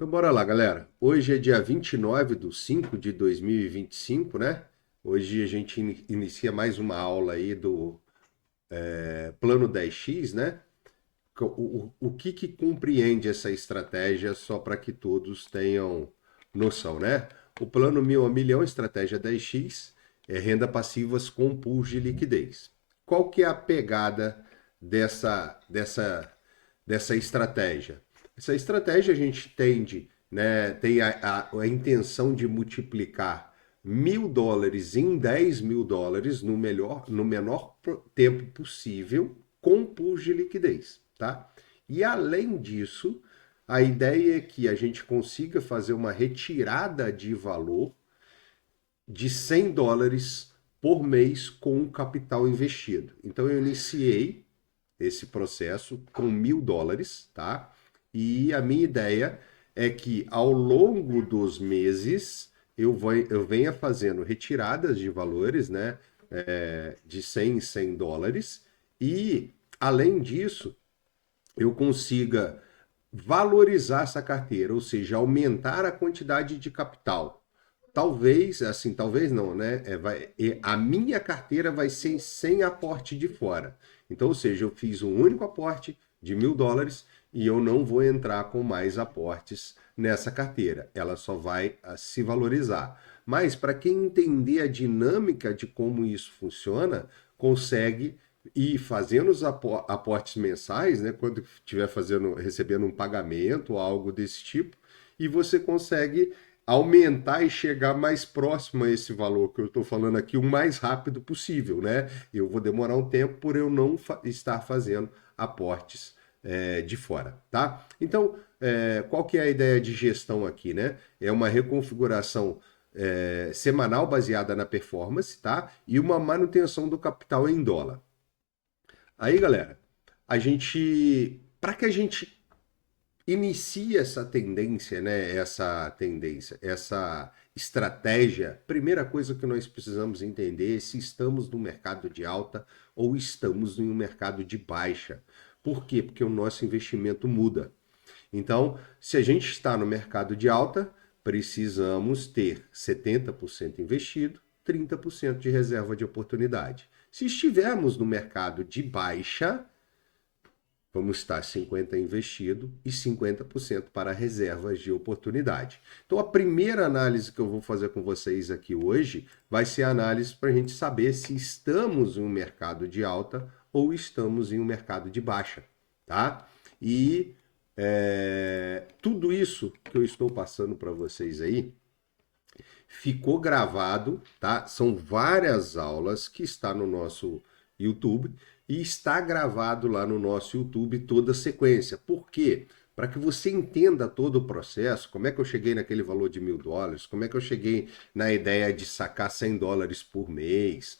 Então, bora lá, galera. Hoje é dia 29/5 de 2025, né? Hoje a gente inicia mais uma aula aí do Plano 10x, né? O que compreende essa estratégia, só para que todos tenham noção, né? O Plano 1.000 a 1.000.000, estratégia 10x, é renda passivas com pools de liquidez. Qual que é a pegada dessa estratégia? Essa estratégia a gente tende, né, tem a intenção de multiplicar US$ 1.000 em US$ 10.000 no menor tempo possível com pools de liquidez, tá? E além disso, a ideia é que a gente consiga fazer uma retirada de valor de US$ 100 por mês com o capital investido. Então eu iniciei esse processo com US$ 1.000, tá? E a minha ideia é que ao longo dos meses eu venha fazendo retiradas de valores, né? De 100 em US$ 100, e além disso eu consiga valorizar essa carteira, ou seja, aumentar a quantidade de capital. Talvez, assim, talvez não, né? A minha carteira vai ser sem aporte de fora. Então, ou seja, eu fiz um único aporte de US$ 1.000 e eu não vou entrar com mais aportes nessa carteira. Ela só vai se valorizar. Mas para quem entender a dinâmica de como isso funciona, consegue ir fazendo os aportes mensais, né? Quando estiver recebendo um pagamento ou algo desse tipo, e você consegue aumentar e chegar mais próximo a esse valor que eu estou falando aqui o mais rápido possível, né? Eu vou demorar um tempo por eu não estar fazendo aportes de fora, tá? Então, qual que é a ideia de gestão aqui, né? É uma reconfiguração semanal baseada na performance, tá? E uma manutenção do capital em dólar. Aí, galera, para que a gente inicie essa tendência, né? Essa estratégia, primeira coisa que nós precisamos entender é se estamos no mercado de alta ou estamos em um mercado de baixa. Por quê? Porque o nosso investimento muda. Então, se a gente está no mercado de alta, precisamos ter 70% investido, 30% de reserva de oportunidade. Se estivermos no mercado de baixa, vamos estar 50% investido e 50% para reservas de oportunidade. Então, a primeira análise que eu vou fazer com vocês aqui hoje vai ser a análise para a gente saber se estamos em um mercado de alta ou estamos em um mercado de baixa, tá? E tudo isso que eu estou passando para vocês aí ficou gravado, tá? São várias aulas que está no nosso YouTube e está gravado lá no nosso YouTube toda a sequência. Por quê? Para que você entenda todo o processo, como é que eu cheguei naquele valor de US$ 1.000, como é que eu cheguei na ideia de sacar US$ 100 por mês,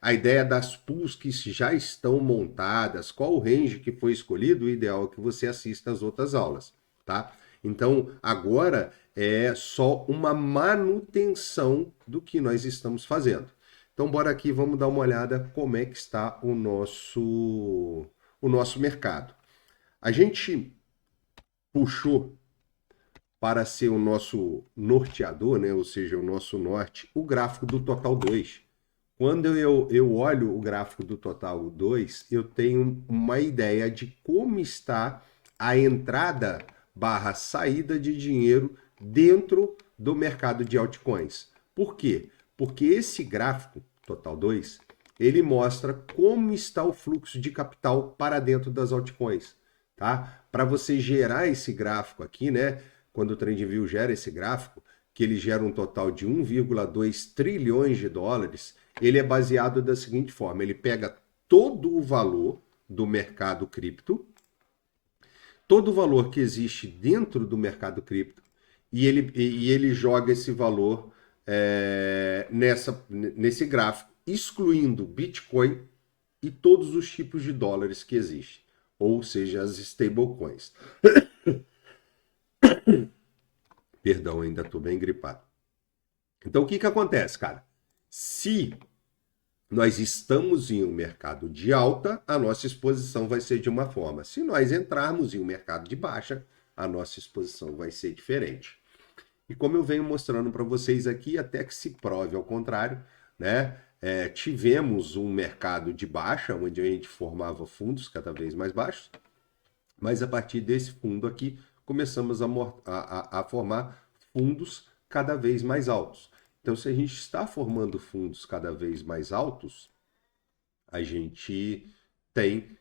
a ideia das pools que já estão montadas, qual o range que foi escolhido, o ideal é que você assista as outras aulas, tá? Então, agora é só uma manutenção do que nós estamos fazendo. Então, bora aqui, vamos dar uma olhada como é que está o nosso mercado. A gente puxou para ser o nosso norteador, né? Ou seja, o nosso norte, o gráfico do Total 2. Quando eu olho o gráfico do Total 2, eu tenho uma ideia de como está a entrada barra saída de dinheiro dentro do mercado de altcoins. Por quê? Porque esse gráfico, Total 2, ele mostra como está o fluxo de capital para dentro das altcoins, tá? Para você gerar esse gráfico aqui, né? Quando o TradingView gera esse gráfico, que ele gera um total de 1,2 trilhões de dólares, ele é baseado da seguinte forma: ele pega todo o valor do mercado cripto, todo o valor que existe dentro do mercado cripto, e ele joga esse valor nesse gráfico, excluindo Bitcoin e todos os tipos de dólares que existem, ou seja, as stablecoins. Perdão, ainda estou bem gripado. Então, o que acontece, cara? Se nós estamos em um mercado de alta, a nossa exposição vai ser de uma forma. Se nós entrarmos em um mercado de baixa, a nossa exposição vai ser diferente. E como eu venho mostrando para vocês aqui, até que se prove ao contrário, né? Tivemos um mercado de baixa, onde a gente formava fundos cada vez mais baixos, mas a partir desse fundo aqui, começamos a formar fundos cada vez mais altos. Então, se a gente está formando fundos cada vez mais altos, a gente tem,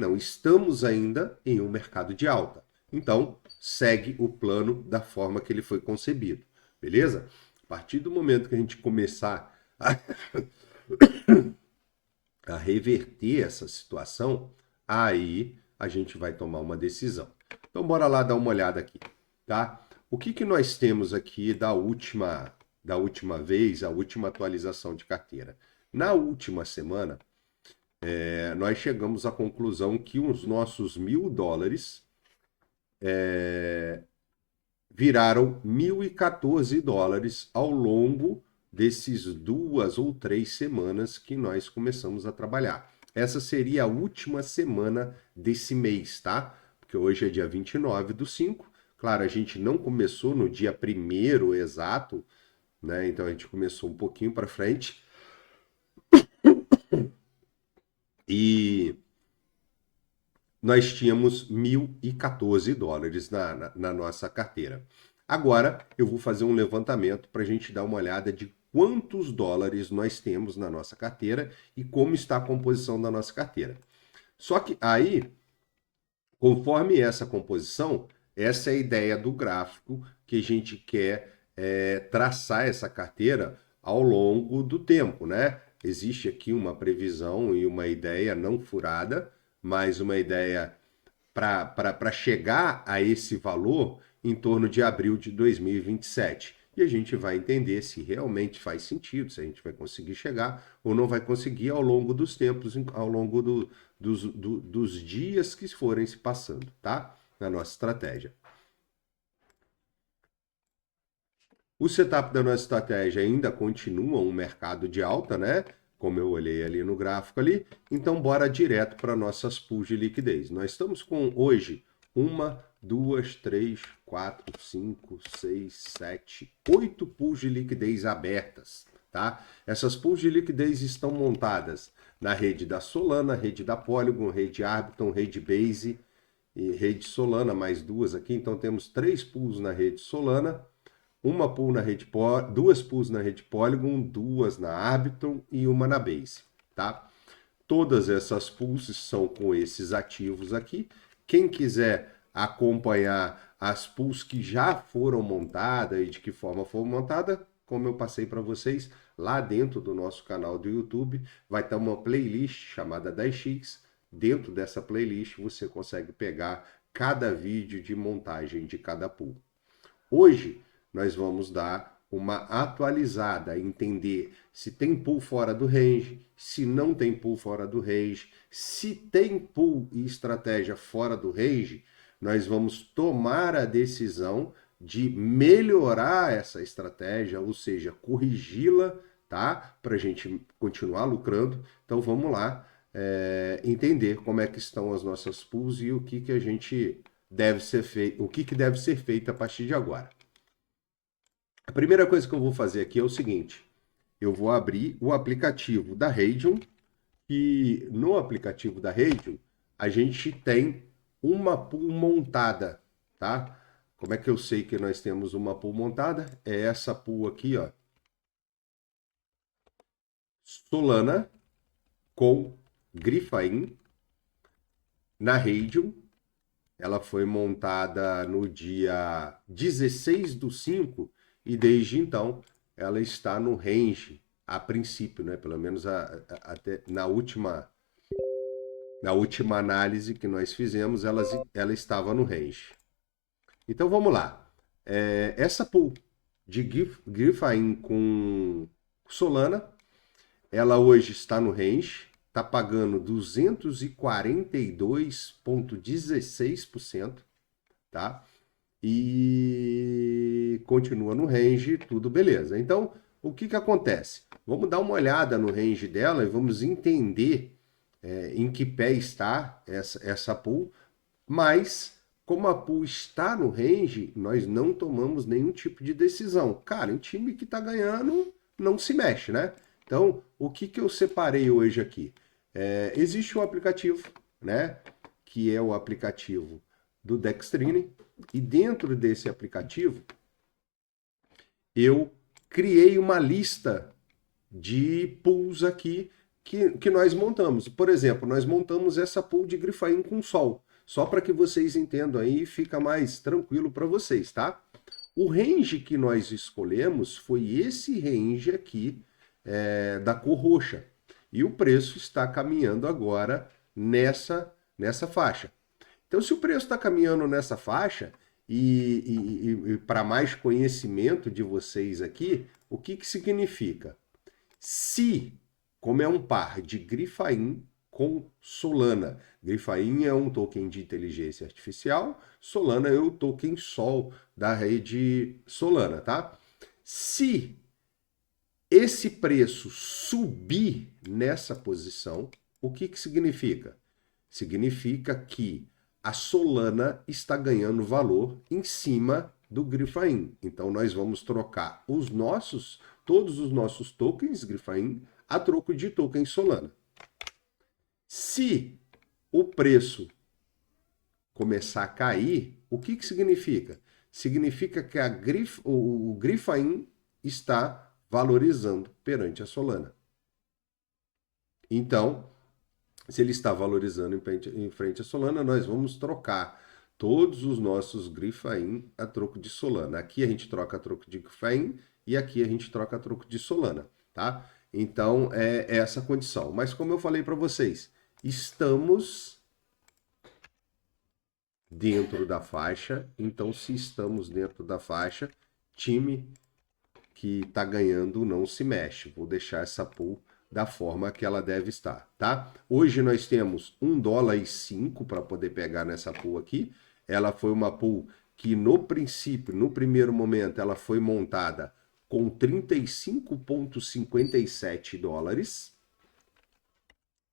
não, estamos ainda em um mercado de alta. Então, segue o plano da forma que ele foi concebido, beleza? A partir do momento que a gente começar a reverter essa situação, aí a gente vai tomar uma decisão. Então, bora lá dar uma olhada aqui, tá? O que que nós temos aqui da última vez, a última atualização de carteira? Na última semana, nós chegamos à conclusão que os nossos $1.000 viraram $1.014 ao longo desses 2 ou 3 semanas que nós começamos a trabalhar. Essa seria a última semana desse mês, tá? Porque hoje é dia 29/5. Claro, a gente não começou no dia 1º exato, né? Então a gente começou um pouquinho para frente. E nós tínhamos $1.014 na nossa carteira. Agora eu vou fazer um levantamento para a gente dar uma olhada de quantos dólares nós temos na nossa carteira e como está a composição da nossa carteira. Só que aí, conforme essa composição, essa é a ideia do gráfico que a gente quer traçar essa carteira ao longo do tempo, né? Existe aqui uma previsão e uma ideia não furada, mas uma ideia para chegar a esse valor em torno de abril de 2027. E a gente vai entender se realmente faz sentido, se a gente vai conseguir chegar ou não vai conseguir ao longo dos tempos, ao longo dos dias que forem se passando, tá? Na nossa estratégia. O setup da nossa estratégia ainda continua um mercado de alta, né? Como eu olhei ali no gráfico ali. Então, bora direto para nossas pools de liquidez. Nós estamos com hoje 1, 2, 3, 4, 5, 6, 7, 8 pools de liquidez abertas, tá? Essas pools de liquidez estão montadas na rede da Solana, rede da Polygon, rede Arbitrum, rede Base e rede Solana, mais 2 aqui. Então, temos 3 pools na rede Solana, uma pool na rede 2 pools na rede Polygon, 2 na Arbitrum e uma na Base, tá? Todas essas pools são com esses ativos aqui. Quem quiser acompanhar as pools que já foram montadas e de que forma foram montadas, como eu passei para vocês, lá dentro do nosso canal do YouTube, vai ter uma playlist chamada 10x. Dentro dessa playlist você consegue pegar cada vídeo de montagem de cada pool. Hoje, nós vamos dar uma atualizada, entender se tem pool fora do range, se não tem pool fora do range, se tem pool e estratégia fora do range, nós vamos tomar a decisão de melhorar essa estratégia, ou seja, corrigi-la, tá? Para a gente continuar lucrando. Então vamos lá entender como é que estão as nossas pools e o que que a gente deve ser feito, o que que deve ser feito a partir de agora. A primeira coisa que eu vou fazer aqui é o seguinte: eu vou abrir o aplicativo da Radium, e no aplicativo da Radium a gente tem uma pool montada, tá? Como é que eu sei que nós temos uma pool montada? É essa pool aqui, ó. Solana com Gryphon na Radium. Ela foi montada no dia 16/5 e desde então ela está no range, a princípio, né? Pelo menos até na última análise que nós fizemos, ela estava no range. Então vamos lá. Essa pool de Gryphon com Solana, ela hoje está no range, está pagando 242,16%, tá? E continua no range, tudo beleza. Então, o que que acontece? Vamos dar uma olhada no range dela e vamos entender em que pé está essa pool, Mas, como a pool está no range, nós não tomamos nenhum tipo de decisão. Cara, um time que está ganhando não se mexe, né? Então, o que eu separei hoje aqui? Existe um aplicativo, né? Que é o aplicativo do Dextrine. E dentro desse aplicativo, eu criei uma lista de pools aqui que nós montamos. Por exemplo, nós montamos essa pool de Grifain com sol, só para que vocês entendam aí, fica mais tranquilo para vocês, tá? O range que nós escolhemos foi esse range aqui da cor roxa. E o preço está caminhando agora nessa faixa. Então, se o preço está caminhando nessa faixa, e para mais conhecimento de vocês aqui, o que significa? Se, como é um par de Grifain com Solana, Grifain é um token de inteligência artificial, Solana é o token Sol da rede Solana, tá? Se esse preço subir nessa posição, o que significa? Significa que a Solana está ganhando valor em cima do Grifain. Então nós vamos trocar todos os nossos tokens Grifain a troco de token Solana. Se o preço começar a cair, o que significa? Significa que o Grifain está valorizando perante a Solana. Então, se ele está valorizando em frente à Solana, nós vamos trocar todos os nossos Grifain a troco de Solana. Aqui a gente troca a troco de Grifain e aqui a gente troca a troco de Solana, tá? Então, é essa a condição. Mas como eu falei para vocês, estamos dentro da faixa. Então, se estamos dentro da faixa, time que está ganhando não se mexe. Vou deixar essa pool da forma que ela deve estar, tá? Hoje nós temos $1,05 para poder pegar nessa pool aqui. Ela foi uma pool que no princípio, no primeiro momento, ela foi montada com 35,57 dólares.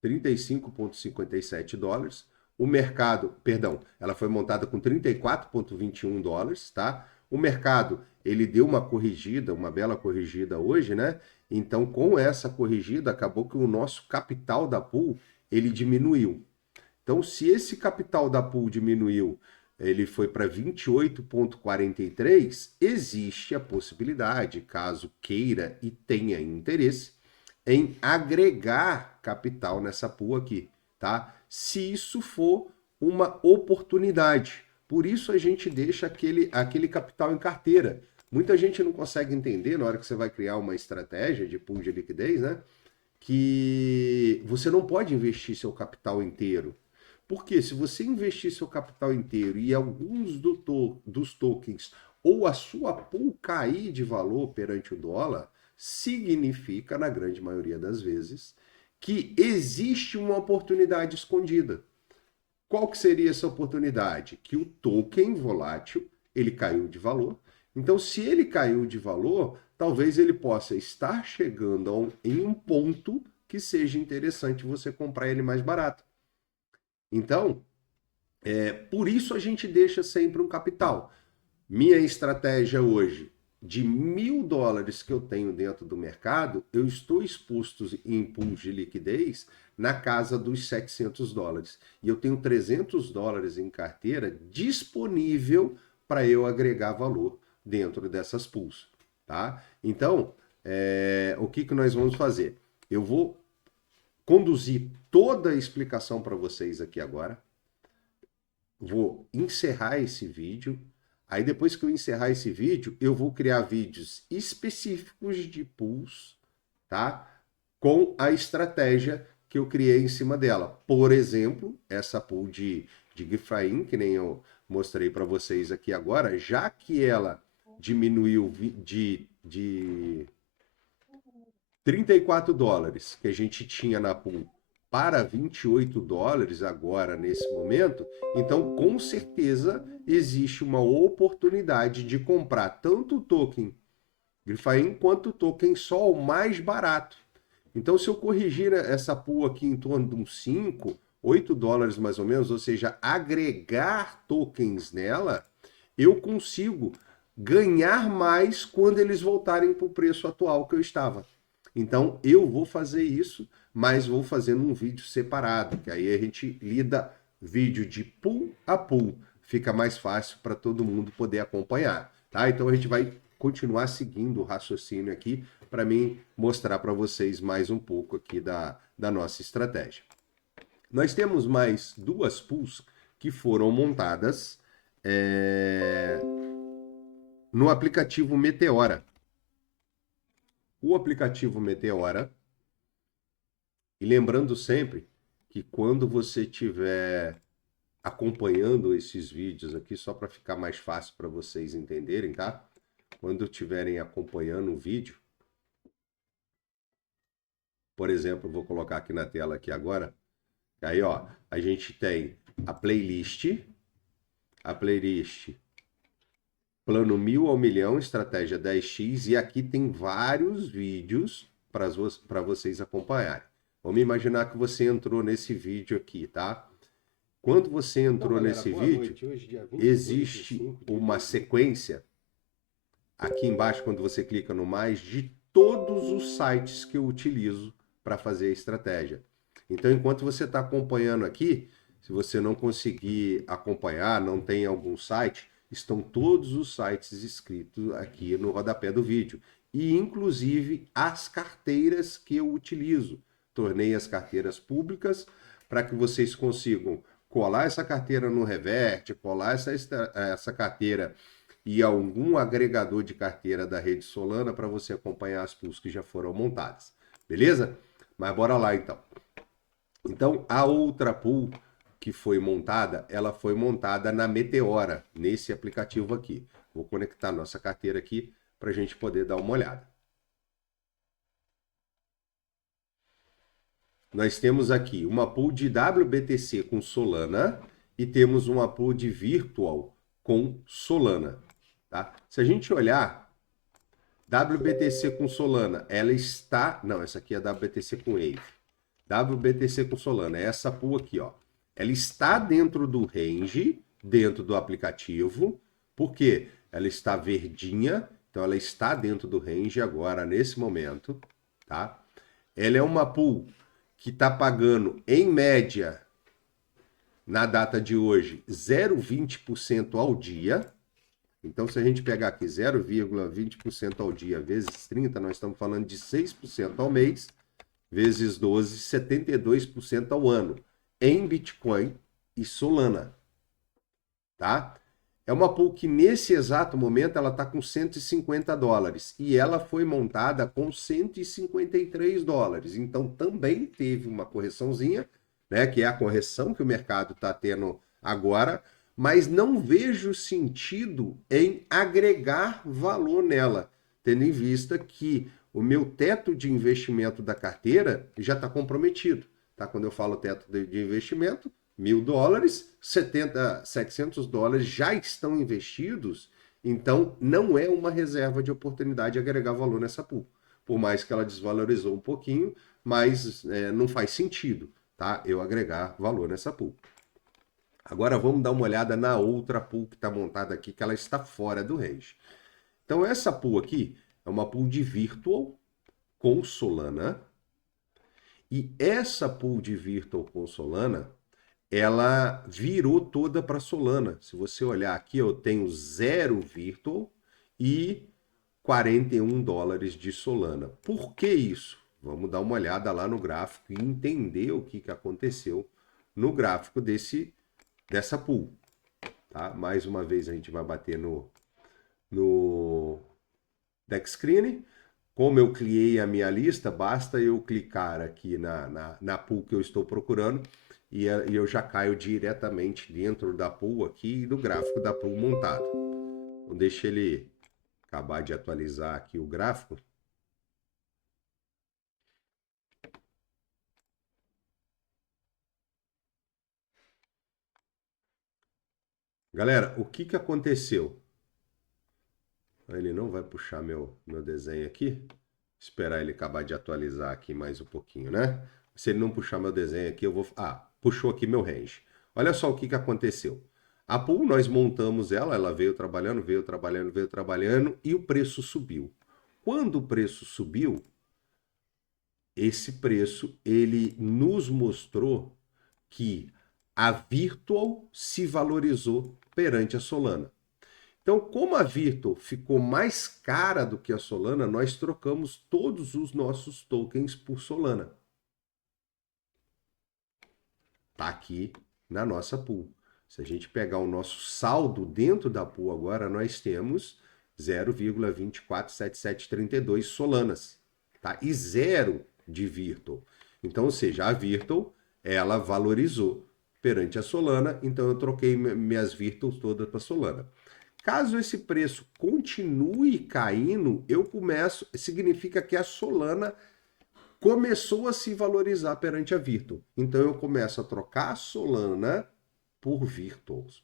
35,57 dólares. O mercado, perdão, ela foi montada com 34,21 dólares, tá? O mercado, ele deu uma corrigida, uma bela corrigida hoje, né? Então, com essa corrigida, acabou que o nosso capital da pool, ele diminuiu. Então, se esse capital da pool diminuiu, ele foi para 28,43, existe a possibilidade, caso queira e tenha interesse, em agregar capital nessa pool aqui, tá? Se isso for uma oportunidade. Por isso a gente deixa aquele capital em carteira. Muita gente não consegue entender na hora que você vai criar uma estratégia de pool de liquidez, né? Que você não pode investir seu capital inteiro. Porque se você investir seu capital inteiro e alguns dos tokens ou a sua pool cair de valor perante o dólar, significa, na grande maioria das vezes, que existe uma oportunidade escondida. Qual que seria essa oportunidade? Que o token volátil, ele caiu de valor. Então, se ele caiu de valor, talvez ele possa estar chegando em um ponto que seja interessante você comprar ele mais barato. Então, por isso a gente deixa sempre um capital. Minha estratégia hoje, de $1.000 que eu tenho dentro do mercado, eu estou exposto em pools de liquidez na casa dos $700. E eu tenho $300 em carteira disponível para eu agregar valor dentro dessas pools, tá? Então, o que nós vamos fazer? Eu vou conduzir toda a explicação para vocês aqui agora. Vou encerrar esse vídeo. Aí depois que eu encerrar esse vídeo, eu vou criar vídeos específicos de pools, tá? Com a estratégia que eu criei em cima dela. Por exemplo, essa pool de Grifain, que nem eu mostrei para vocês aqui agora, já que ela diminuiu de $34 que a gente tinha na pool para $28 agora, nesse momento, então com certeza existe uma oportunidade de comprar tanto o token Grifain quanto o token Sol mais barato. Então, se eu corrigir essa pool aqui em torno de um 5, 8 dólares mais ou menos, ou seja, agregar tokens nela, eu consigo ganhar mais quando eles voltarem para o preço atual que eu estava. Então, eu vou fazer isso, mas vou fazer num vídeo separado, que aí a gente lida vídeo de pool a pool. Fica mais fácil para todo mundo poder acompanhar, tá? Então, a gente vai continuar seguindo o raciocínio aqui para mim mostrar para vocês mais um pouco aqui da nossa estratégia. Nós temos mais duas pools que foram montadas no aplicativo Meteora. O aplicativo Meteora, e lembrando sempre que quando você estiver acompanhando esses vídeos aqui, só para ficar mais fácil para vocês entenderem, tá? Quando estiverem acompanhando o vídeo, por exemplo, vou colocar aqui na tela aqui agora, aí ó, a gente tem a playlist Plano 1000 ao milhão, estratégia 10x, e aqui tem vários vídeos para vocês acompanharem. Vamos imaginar que você entrou nesse vídeo aqui, tá? Quando você entrou nesse vídeo, existe uma sequência aqui embaixo, quando você clica no mais, de todos os sites que eu utilizo para fazer a estratégia. Então, enquanto você está acompanhando aqui, se você não conseguir acompanhar, não tem algum site, estão todos os sites escritos aqui no rodapé do vídeo. E, inclusive, as carteiras que eu utilizo. Tornei as carteiras públicas para que vocês consigam colar essa carteira no Revert, colar essa carteira e algum agregador de carteira da rede Solana para você acompanhar as pools que já foram montadas. Beleza? Mas bora lá então. Então, a outra pool que foi montada, ela foi montada na Meteora, nesse aplicativo aqui. Vou conectar nossa carteira aqui para a gente poder dar uma olhada. Nós temos aqui uma pool de WBTC com Solana e temos uma pool de Virtual com Solana. Tá? Se a gente olhar, WBTC com Solana, ela está... Não, essa aqui é WBTC com Wave. WBTC com Solana, é essa pool aqui, ó. Ela está dentro do range, dentro do aplicativo, porque ela está verdinha, então ela está dentro do range agora, nesse momento, tá? Ela é uma pool que está pagando, em média, na data de hoje, 0,20% ao dia. Então, se a gente pegar aqui 0,20% ao dia vezes 30, nós estamos falando de 6% ao mês, vezes 12, 72% ao ano, em Bitcoin e Solana. Tá? É uma pool que nesse exato momento ela está com 150 dólares e ela foi montada com 153 dólares. Então também teve uma correçãozinha, né, que é a correção que o mercado está tendo agora, mas não vejo sentido em agregar valor nela, tendo em vista que o meu teto de investimento da carteira já está comprometido. Tá? Quando eu falo teto de investimento, 1.000 dólares, 700 dólares já estão investidos, então não é uma reserva de oportunidade de agregar valor nessa pool. Por mais que ela desvalorizou um pouquinho, mas não faz sentido, tá? Eu agregar valor nessa pool. Agora vamos dar uma olhada na outra pool que está montada aqui, que ela está fora do range. Então essa pool aqui é uma pool de Virtual com Solana. E essa pool de Virtual com Solana, ela virou toda para Solana. Se você olhar aqui, eu tenho 0 Virtual e 41 dólares de Solana. Por que isso? Vamos dar uma olhada lá no gráfico e entender o que aconteceu no gráfico dessa pool. Tá? Mais uma vez a gente vai bater no Deck Screen. Como eu criei a minha lista, basta eu clicar aqui na pool que eu estou procurando e eu já caio diretamente dentro da pool aqui e do gráfico da pool montado. Então deixa ele acabar de atualizar aqui o gráfico. Galera, o que aconteceu? Ele não vai puxar meu desenho aqui. Esperar ele acabar de atualizar aqui mais um pouquinho, né? Se ele não puxar meu desenho aqui, eu vou... Ah, puxou aqui meu range. Olha só o que aconteceu. A pool, nós montamos ela veio trabalhando, veio trabalhando, veio trabalhando e o preço subiu. Quando o preço subiu, esse preço ele nos mostrou que a Virtual se valorizou perante a Solana. Então, como a Virtual ficou mais cara do que a Solana, nós trocamos todos os nossos tokens por Solana. Está aqui na nossa pool. Se a gente pegar o nosso saldo dentro da pool agora, nós temos 0,247732 Solanas, tá? E zero de Virtual. Então, ou seja, a Virtual, ela valorizou perante a Solana, então eu troquei minhas Virtuals todas para Solana. Caso esse preço continue caindo, significa que a Solana começou a se valorizar perante a Virtual. Então eu começo a trocar a Solana por Virtuals.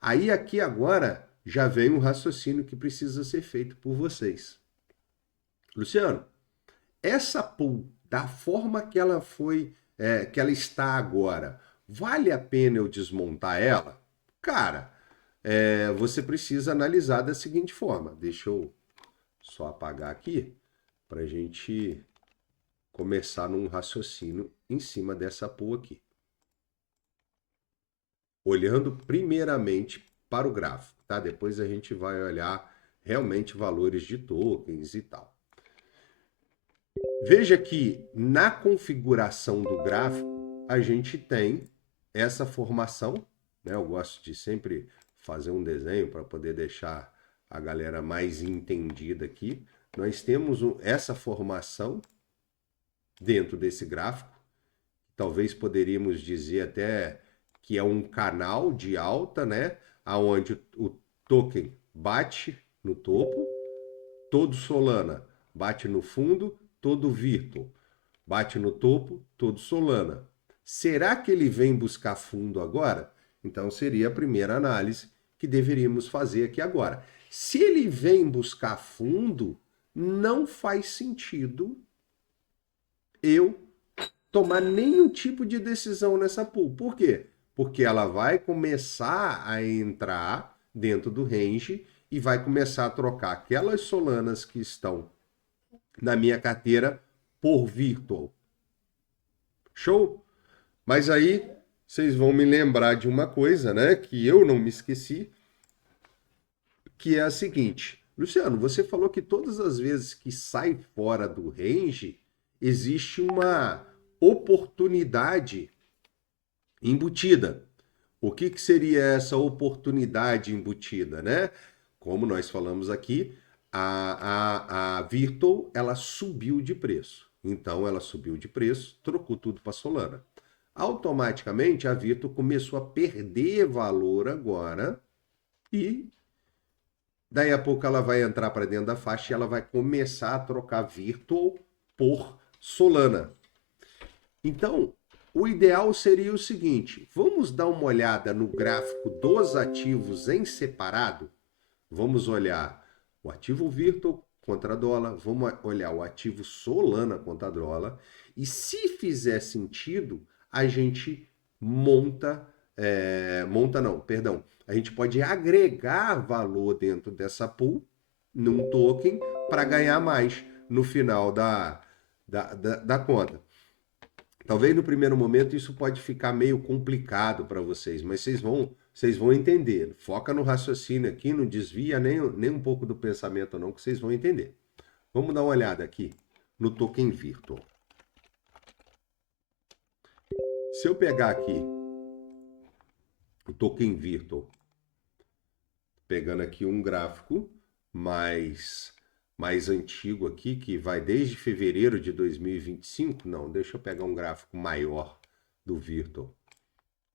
Aí aqui agora já vem um raciocínio que precisa ser feito por vocês. Luciano, essa pool, da forma que ela foi, que ela está agora, vale a pena eu desmontar ela? Cara, você precisa analisar da seguinte forma. Deixa eu só apagar aqui para a gente começar num raciocínio em cima dessa pool aqui. Olhando primeiramente para o gráfico, tá? Depois a gente vai olhar realmente valores de tokens e tal. Veja que na configuração do gráfico a gente tem essa formação, né? Eu gosto de sempre fazer um desenho para poder deixar a galera mais entendida aqui. Nós temos essa formação dentro desse gráfico. Talvez poderíamos dizer até que é um canal de alta, né? Aonde o token bate no topo, todo Solana bate no fundo, todo Virtual bate no topo, todo Solana. Será que ele vem buscar fundo agora? Então seria a primeira análise que deveríamos fazer aqui agora. Se ele vem buscar fundo, não faz sentido eu tomar nenhum tipo de decisão nessa pool. Por quê? Porque ela vai começar a entrar dentro do range e vai começar a trocar aquelas Solanas que estão na minha carteira por Virtual. Show? Mas aí vocês vão me lembrar de uma coisa, né, que eu não me esqueci, que é a seguinte. Luciano, você falou que todas as vezes que sai fora do range, existe uma oportunidade embutida. O que seria essa oportunidade embutida, né? Como nós falamos aqui, a Virtual, ela subiu de preço. Então, ela subiu de preço, trocou tudo para Solana. Automaticamente, a Virtual começou a perder valor agora e daí a pouco ela vai entrar para dentro da faixa e ela vai começar a trocar Virtual por Solana. Então, o ideal seria o seguinte: vamos dar uma olhada no gráfico dos ativos em separado. Vamos olhar o ativo Virtual contra dólar, vamos olhar o ativo Solana contra dólar. E se fizer sentido, a gente a gente pode agregar valor dentro dessa pool, num token, para ganhar mais no final da conta. Talvez no primeiro momento isso pode ficar meio complicado para vocês, mas vocês vão entender. Foca no raciocínio aqui, não desvia nem um pouco do pensamento não, que vocês vão entender. Vamos dar uma olhada aqui no token Virtual. Se eu pegar aqui o token Virtual, pegando aqui um gráfico mais antigo aqui, que vai desde fevereiro de 2025. Não, deixa eu pegar um gráfico maior do Virtual.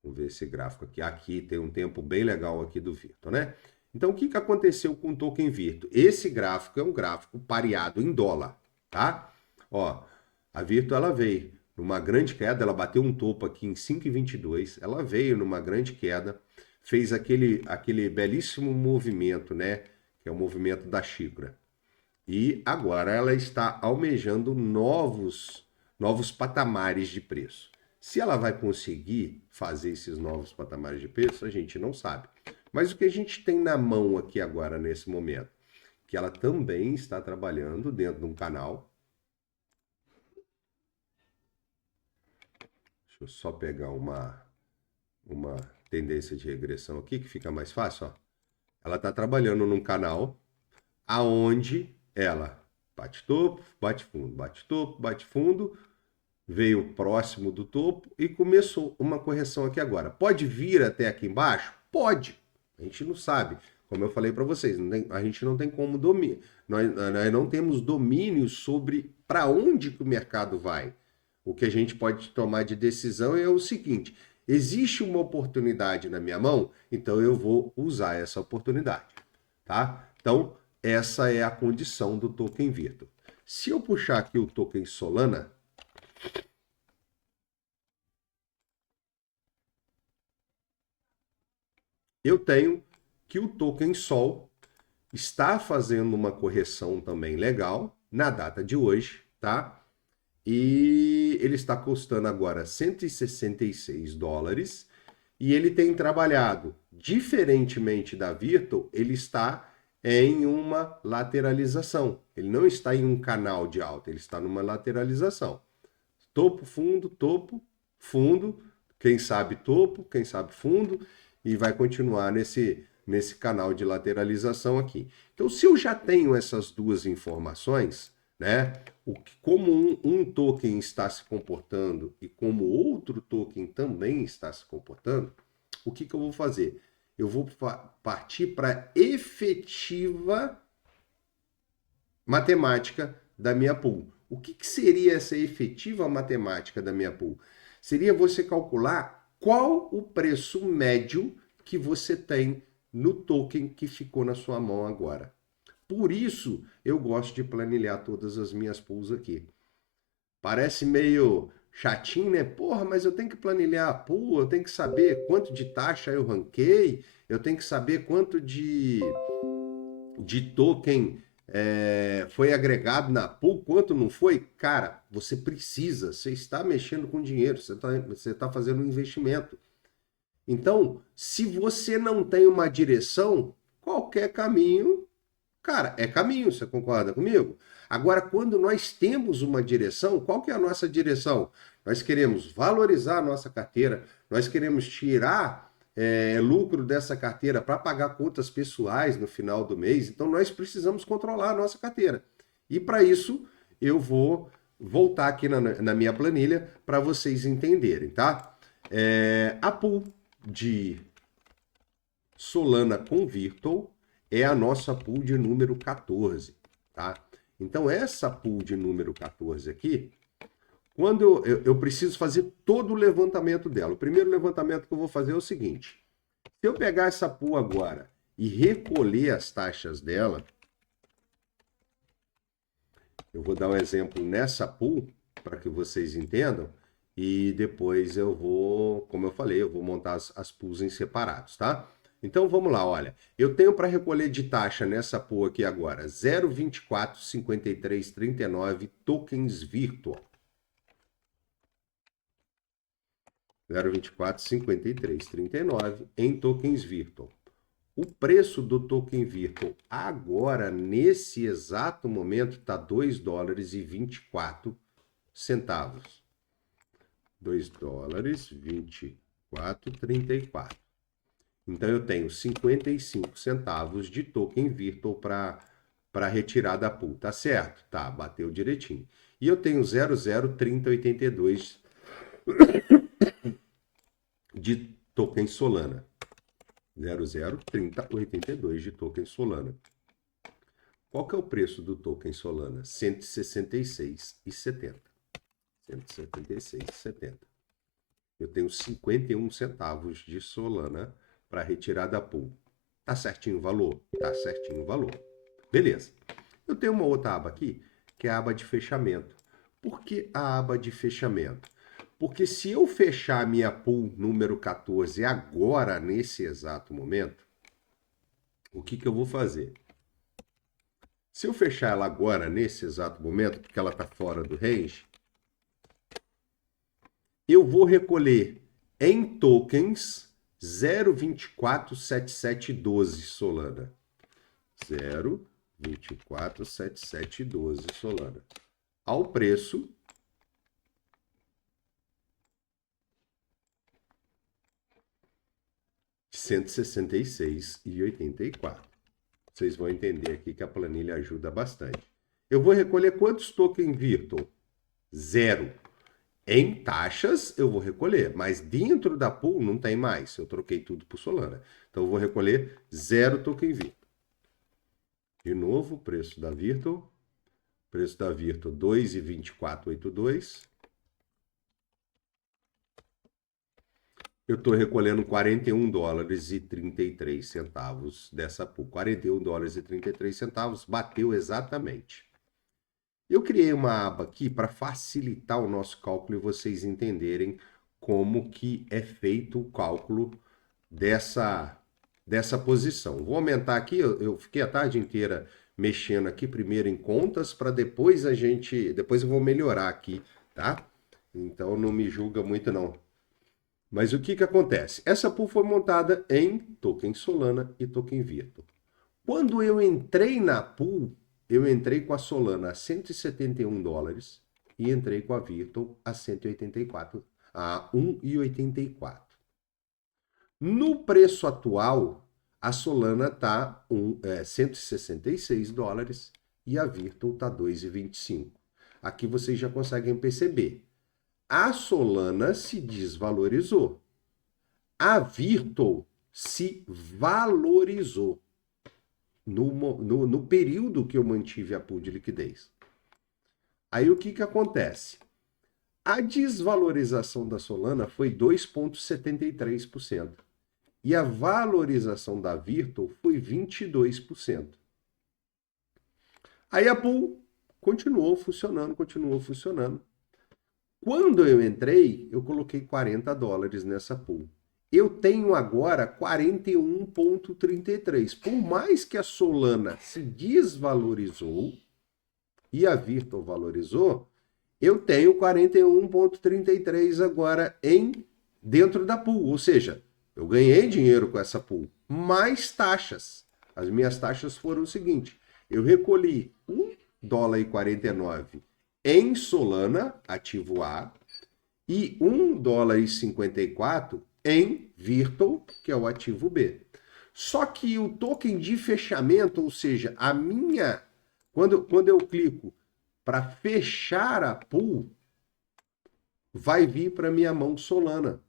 Vamos ver esse gráfico aqui. Aqui tem um tempo bem legal aqui do Virtual, né? Então, o que aconteceu com o token Virtual? Esse gráfico é um gráfico pareado em dólar, tá? Ó, a Virtual, ela veio numa grande queda, ela bateu um topo aqui em 5,22, ela veio numa grande queda, fez aquele belíssimo movimento, né? Que é o movimento da xícara. E agora ela está almejando novos patamares de preço. Se ela vai conseguir fazer esses novos patamares de preço, a gente não sabe. Mas o que a gente tem na mão aqui agora, nesse momento, que ela também está trabalhando dentro de um canal. Deixa eu só pegar uma tendência de regressão aqui, que fica mais fácil, ó. Ela está trabalhando num canal aonde ela bate topo, bate fundo, bate topo, bate fundo, veio próximo do topo e começou uma correção aqui agora. Pode vir até aqui embaixo? Pode. A gente não sabe. Como eu falei para vocês, a gente não tem como dominar. Nós não temos domínio sobre para onde que o mercado vai. O que a gente pode tomar de decisão é o seguinte: existe uma oportunidade na minha mão, então eu vou usar essa oportunidade, tá? Então, essa é a condição do token Virtual. Se eu puxar aqui o token Solana, eu tenho que o token Sol está fazendo uma correção também legal na data de hoje, tá? E ele está custando agora 166 dólares e ele tem trabalhado, diferentemente da Virtual, ele está em uma lateralização. Ele não está em um canal de alta, ele está numa lateralização. Topo, fundo, quem sabe topo, quem sabe fundo, e vai continuar nesse canal de lateralização aqui. Então, se eu já tenho essas duas informações, né, como um token está se comportando e como outro token também está se comportando, o que eu vou fazer? Eu vou partir para efetiva matemática da minha pool. O que seria essa efetiva matemática da minha pool? Seria você calcular qual o preço médio que você tem no token que ficou na sua mão agora. Por isso, eu gosto de planilhar todas as minhas pools aqui. Parece meio chatinho, né? Porra, mas eu tenho que planilhar a pool, eu tenho que saber quanto de taxa eu ranquei, eu tenho que saber quanto de token foi agregado na pool, quanto não foi. Cara, você precisa, você está mexendo com dinheiro, você tá fazendo um investimento. Então, se você não tem uma direção, qualquer caminho, cara, é caminho, você concorda comigo? Agora, quando nós temos uma direção, qual que é a nossa direção? Nós queremos valorizar a nossa carteira, nós queremos tirar lucro dessa carteira para pagar contas pessoais no final do mês, então nós precisamos controlar a nossa carteira. E para isso, eu vou voltar aqui na minha planilha para vocês entenderem, tá? A pool de Solana com Virtual é a nossa pool de número 14, tá? Então, essa pool de número 14 aqui, quando eu preciso fazer todo o levantamento dela. O primeiro levantamento que eu vou fazer é o seguinte: se eu pegar essa pool agora e recolher as taxas dela, eu vou dar um exemplo nessa pool para que vocês entendam, e depois eu vou, como eu falei, eu vou montar as pools em separados, tá? Então vamos lá, olha. Eu tenho para recolher de taxa nessa pool aqui agora 0,245339 tokens Virtual. 0,245339 em tokens Virtual. O preço do token Virtual agora, nesse exato momento, está 2 dólares e 24 centavos. 2 dólares 24,34. Então eu tenho 55 centavos de token Virtual para retirar da pool. Tá certo? Tá, bateu direitinho. E eu tenho 0,03082 de token Solana. 0,03082 de token Solana. Qual que é o preço do token Solana? 166,70. 176,70. Eu tenho 51 centavos de Solana para retirar da pool. Tá certinho o valor? Tá certinho o valor. Beleza. Eu tenho uma outra aba aqui, que é a aba de fechamento. Por que a aba de fechamento? Porque se eu fechar a minha pool número 14 agora, nesse exato momento, o que eu vou fazer? Se eu fechar ela agora, nesse exato momento, porque ela está fora do range, eu vou recolher em tokens 0,247712 Solana. 0,247712 Solana. Ao preço de 166,84. Vocês vão entender aqui que a planilha ajuda bastante. Eu vou recolher quantos tokens Virtual? 0. Em taxas eu vou recolher, mas dentro da pool não tem mais. Eu troquei tudo por Solana. Então eu vou recolher 0 token Virtual. De novo, preço da Virtual. Preço da Virtual 2,2482. Eu estou recolhendo 41 dólares e 33 centavos dessa pool. 41 dólares e 33 centavos, bateu exatamente. Eu criei uma aba aqui para facilitar o nosso cálculo e vocês entenderem como que é feito o cálculo dessa posição. Vou aumentar aqui, eu fiquei a tarde inteira mexendo aqui, primeiro em contas, para depois depois eu vou melhorar aqui, tá? Então não me julga muito não. Mas o que que acontece? Essa pool foi montada em token Solana e token Virtual. Quando eu entrei na pool, eu entrei com a Solana a 171 dólares e entrei com a Virtual a 184, a 1,84. No preço atual, a Solana está 166 dólares e a Virtual está 2,25. Aqui vocês já conseguem perceber. A Solana se desvalorizou. A Virtual se valorizou no período que eu mantive a pool de liquidez. Aí o que que acontece? A desvalorização da Solana foi 2,73%. E a valorização da Virtual foi 22%. Aí a pool continuou funcionando. Quando eu entrei, eu coloquei 40 dólares nessa pool. Eu tenho agora 41,33. Por mais que a Solana se desvalorizou e a Virtual valorizou, eu tenho 41,33 agora dentro da pool. Ou seja, eu ganhei dinheiro com essa pool, mais taxas. As minhas taxas foram o seguinte: eu recolhi $1,49 em Solana, ativo A, e $1,54 em Virtual, que é o ativo B. Só que o token de fechamento, ou seja, quando eu clico para fechar a pool, vai vir para minha mão Solana.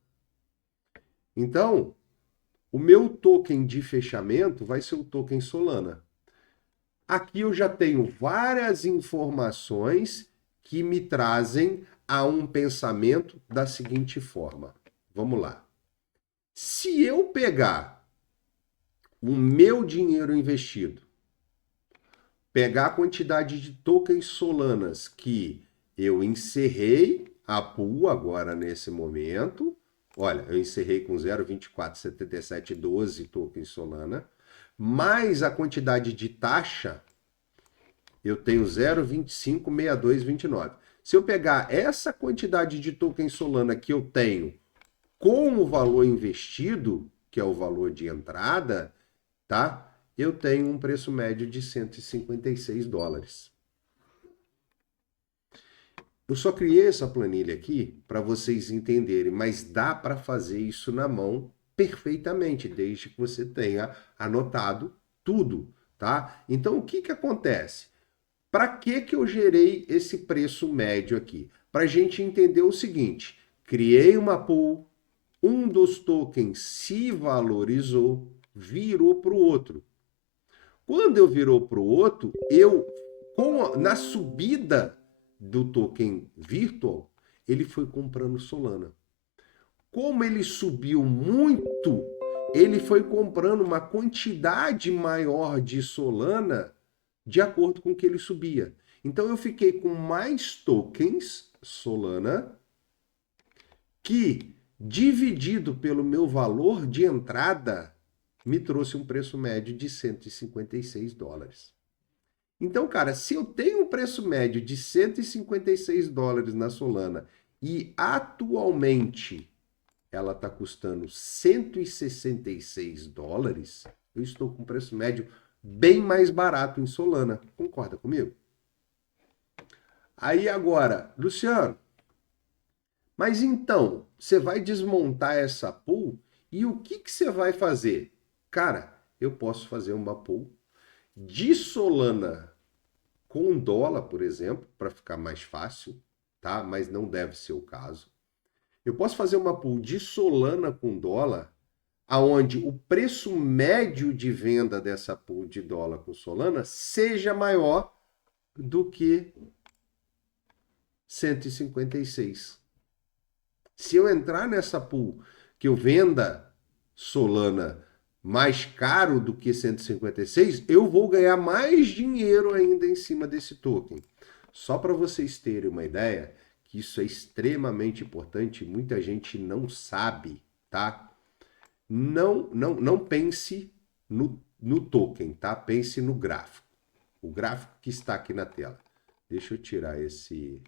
Então, o meu token de fechamento vai ser o token Solana. Aqui eu já tenho várias informações que me trazem a um pensamento da seguinte forma. Vamos lá. Se eu pegar o meu dinheiro investido, pegar a quantidade de tokens Solanas que eu encerrei a pool agora nesse momento, olha, eu encerrei com 0,247712 tokens Solana, mais a quantidade de taxa, eu tenho 0,256229. Se eu pegar essa quantidade de tokens Solana que eu tenho com o valor investido, que é o valor de entrada, tá? Eu tenho um preço médio de 156 dólares. Eu só criei essa planilha aqui para vocês entenderem, mas dá para fazer isso na mão perfeitamente, desde que você tenha anotado tudo, tá? Então, o que que acontece? Para que eu gerei esse preço médio aqui? Para a gente entender o seguinte: criei uma pool, um dos tokens se valorizou, virou para o outro. Quando eu virou para o outro, na subida do token Virtual, ele foi comprando Solana. Como ele subiu muito, ele foi comprando uma quantidade maior de Solana de acordo com o que ele subia. Então eu fiquei com mais tokens Solana que, dividido pelo meu valor de entrada, me trouxe um preço médio de 156 dólares. Então, cara, se eu tenho um preço médio de 156 dólares na Solana e atualmente ela está custando 166 dólares, eu estou com preço médio bem mais barato em Solana. Concorda comigo? Aí agora, Luciano, mas então, você vai desmontar essa pool e o que você vai fazer? Cara, eu posso fazer uma pool de Solana com dólar, por exemplo, para ficar mais fácil, tá? Mas não deve ser o caso. Eu posso fazer uma pool de Solana com dólar, aonde o preço médio de venda dessa pool de dólar com Solana seja maior do que 156. Se eu entrar nessa pool que eu venda Solana mais caro do que 156, eu vou ganhar mais dinheiro ainda em cima desse token. Só para vocês terem uma ideia, que isso é extremamente importante, muita gente não sabe, tá? Não pense no token, tá? Pense no gráfico. O gráfico que está aqui na tela. Deixa eu tirar esse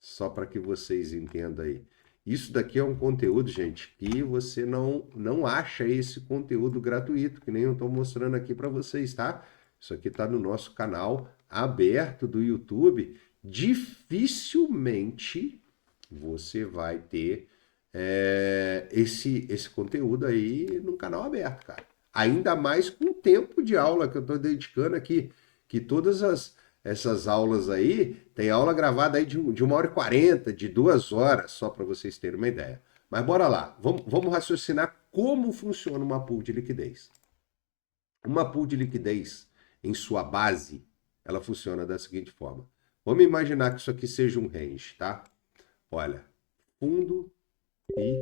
só para que vocês entendam aí. Isso daqui é um conteúdo, gente, que você não acha esse conteúdo gratuito, que nem eu estou mostrando aqui para vocês, tá? Isso aqui está no nosso canal aberto do YouTube. Dificilmente você vai ter esse conteúdo aí no canal aberto, cara. Ainda mais com o tempo de aula que eu estou dedicando aqui, que todas essas aulas aí, tem aula gravada aí de 1h40, de 2 horas, só para vocês terem uma ideia. Mas bora lá, vamos raciocinar como funciona uma pool de liquidez. Uma pool de liquidez, em sua base, ela funciona da seguinte forma. Vamos imaginar que isso aqui seja um range, tá? Olha, fundo e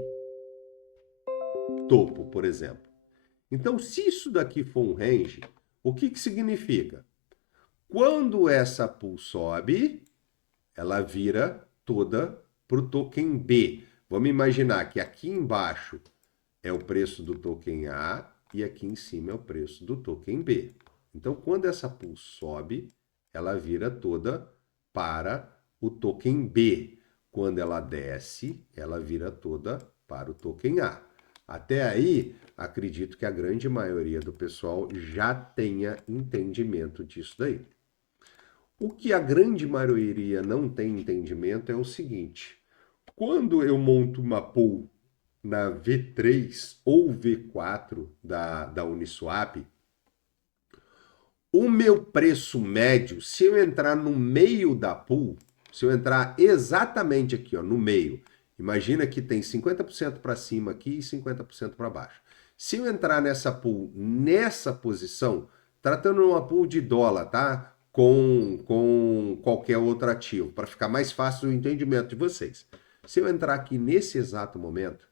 topo, por exemplo. Então, se isso daqui for um range, o que significa? Quando essa pool sobe, ela vira toda para o token B. Vamos imaginar que aqui embaixo é o preço do token A e aqui em cima é o preço do token B. Então, quando essa pool sobe, ela vira toda para o token B. Quando ela desce, ela vira toda para o token A. Até aí, acredito que a grande maioria do pessoal já tenha entendimento disso daí. O que a grande maioria não tem entendimento é o seguinte: quando eu monto uma pool na V3 ou V4 da Uniswap, o meu preço médio, se eu entrar no meio da pool, se eu entrar exatamente aqui, ó, no meio, imagina que tem 50% para cima aqui e 50% para baixo. Se eu entrar nessa pool, nessa posição, tratando uma pool de dólar, tá? Com qualquer outro ativo, para ficar mais fácil o entendimento de vocês. Se eu entrar aqui nesse exato momento,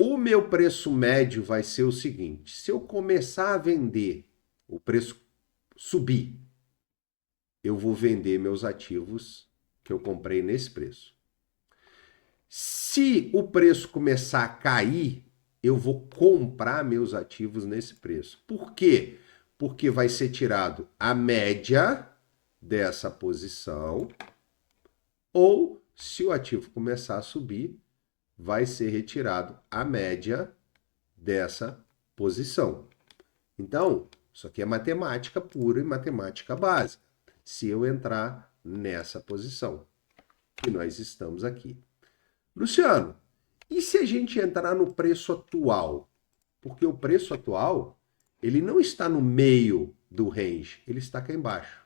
o meu preço médio vai ser o seguinte: se eu começar a vender, o preço subir, eu vou vender meus ativos que eu comprei nesse preço. Se o preço começar a cair, eu vou comprar meus ativos nesse preço. Por quê? Porque vai ser tirado a média dessa posição, ou se o ativo começar a subir, vai ser retirado a média dessa posição. Então, isso aqui é matemática pura e matemática básica. Se eu entrar nessa posição, que nós estamos aqui. Luciano, e se a gente entrar no preço atual? Porque o preço atual, ele não está no meio do range, ele está aqui embaixo.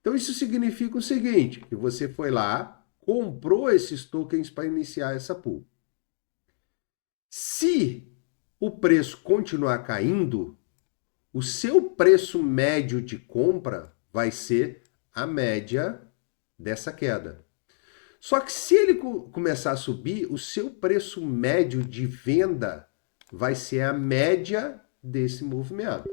Então isso significa o seguinte, que você foi lá, comprou esses tokens para iniciar essa pool. Se o preço continuar caindo, o seu preço médio de compra vai ser a média dessa queda. Só que se ele começar a subir, o seu preço médio de venda vai ser a média desse movimento.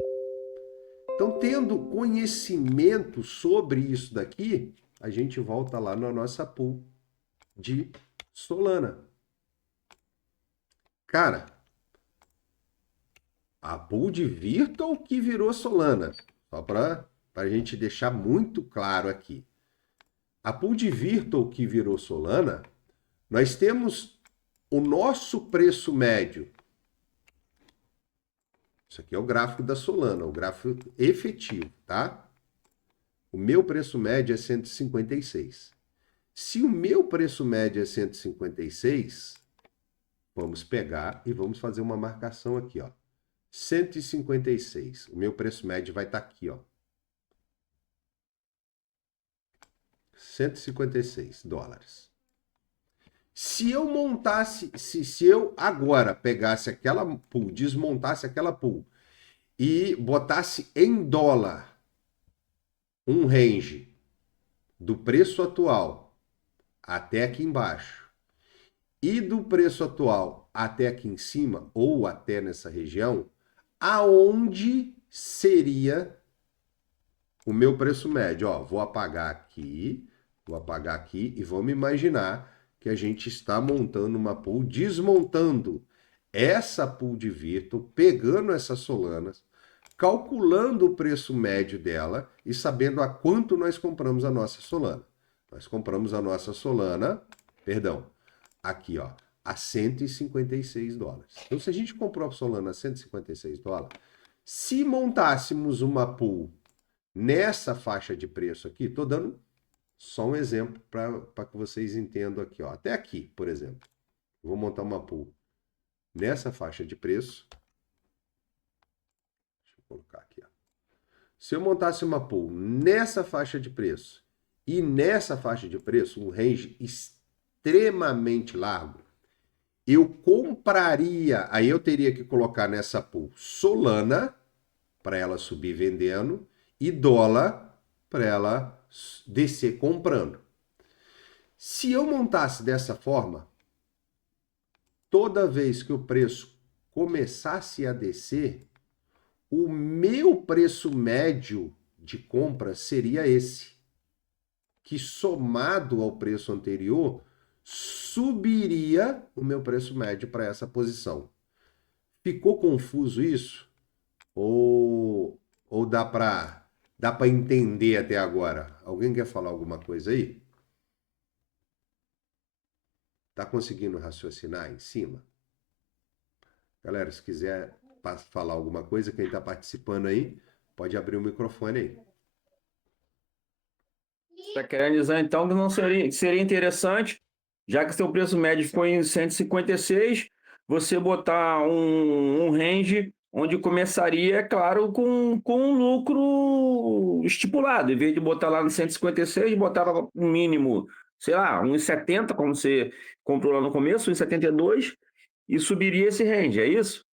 Então, tendo conhecimento sobre isso daqui, a gente volta lá na nossa pool de Solana. Cara, a pool de Virtual que virou Solana. Só para a gente deixar muito claro aqui. A pool de Virtual que virou Solana, nós temos o nosso preço médio. Isso aqui é o gráfico da Solana, o gráfico efetivo, tá? O meu preço médio é 156. Se o meu preço médio é 156, vamos pegar e vamos fazer uma marcação aqui, ó. 156. O meu preço médio vai estar aqui, ó. $156. Se eu montasse, se eu agora pegasse aquela pool, desmontasse aquela pool e botasse em dólar um range do preço atual até aqui embaixo e do preço atual até aqui em cima ou até nessa região, aonde seria o meu preço médio? Ó, vou apagar aqui e vamos imaginar que a gente está montando uma pool, desmontando essa pool de Virtual, pegando essas Solanas, calculando o preço médio dela e sabendo a quanto nós compramos a nossa Solana. Nós compramos a nossa Solana, perdão, aqui ó, a $156. Então se a gente comprou a Solana a $156, se montássemos uma pool nessa faixa de preço aqui, estou dando só um exemplo para que vocês entendam aqui, ó. Até aqui, por exemplo. Vou montar uma pool nessa faixa de preço. Deixa eu colocar aqui, ó. Se eu montasse uma pool nessa faixa de preço e nessa faixa de preço, um range extremamente largo, eu compraria, aí eu teria que colocar nessa pool Solana para ela subir vendendo e dólar para ela descer comprando. Se eu montasse dessa forma, toda vez que o preço começasse a descer, o meu preço médio de compra seria esse, que somado ao preço anterior, subiria o meu preço médio para essa posição. Ficou confuso isso? Ou dá para entender até agora? Alguém quer falar alguma coisa aí? Tá conseguindo raciocinar em cima? Galera, se quiser falar alguma coisa, quem está participando aí, pode abrir o microfone aí. Está querendo dizer então que não seria interessante, já que seu preço médio foi em 156, você botar um range onde começaria, é claro, com um lucro estipulado. Em vez de botar lá no 156, botava um mínimo, sei lá, 1,70, como você comprou lá no começo, 1,72, e subiria esse range, é isso?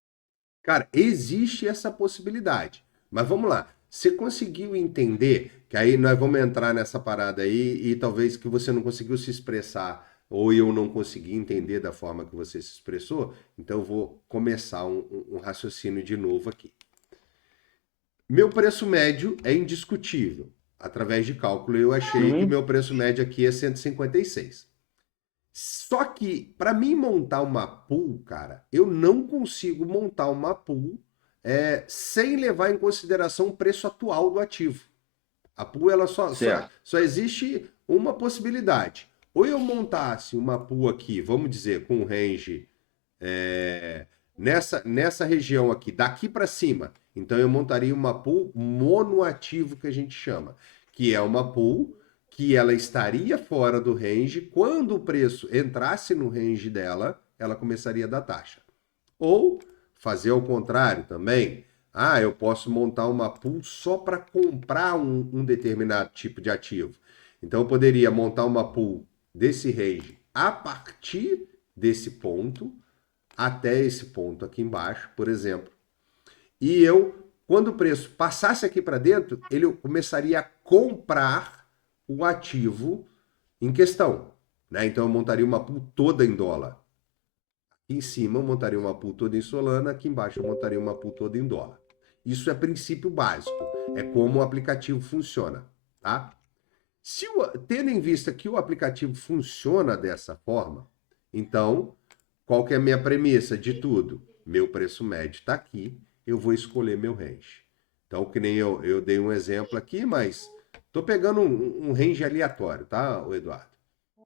Cara, existe essa possibilidade. Mas vamos lá. Você conseguiu entender que aí nós vamos entrar nessa parada aí e talvez que você não conseguiu se expressar ou eu não consegui entender da forma que você se expressou, então eu vou começar um raciocínio de novo aqui. Meu preço médio é indiscutível. Através de cálculo, eu achei que o meu preço médio aqui é 156. Só que, para mim montar uma pool, cara, eu não consigo montar uma pool sem levar em consideração o preço atual do ativo. A pool, ela Certo. só existe uma possibilidade. Ou eu montasse uma pool aqui, vamos dizer, com um range nessa região aqui, daqui para cima. Então eu montaria uma pool monoativo que a gente chama, que é uma pool que ela estaria fora do range, quando o preço entrasse no range dela, ela começaria a dar taxa. Ou fazer ao contrário também. Ah, eu posso montar uma pool só para comprar um determinado tipo de ativo. Então eu poderia montar uma pool desse range a partir desse ponto até esse ponto aqui embaixo, por exemplo. E eu, quando o preço passasse aqui para dentro, ele começaria a comprar o ativo em questão. Né? Então eu montaria uma pool toda em dólar. Aqui em cima eu montaria uma pool toda em Solana, aqui embaixo eu montaria uma pool toda em dólar. Isso é princípio básico, é como o aplicativo funciona, tá? Tendo em vista que o aplicativo funciona dessa forma, então, qual que é a minha premissa de tudo? Meu preço médio está aqui, eu vou escolher meu range. Então, que nem eu dei um exemplo aqui, mas Tô pegando um range aleatório, tá, o Eduardo?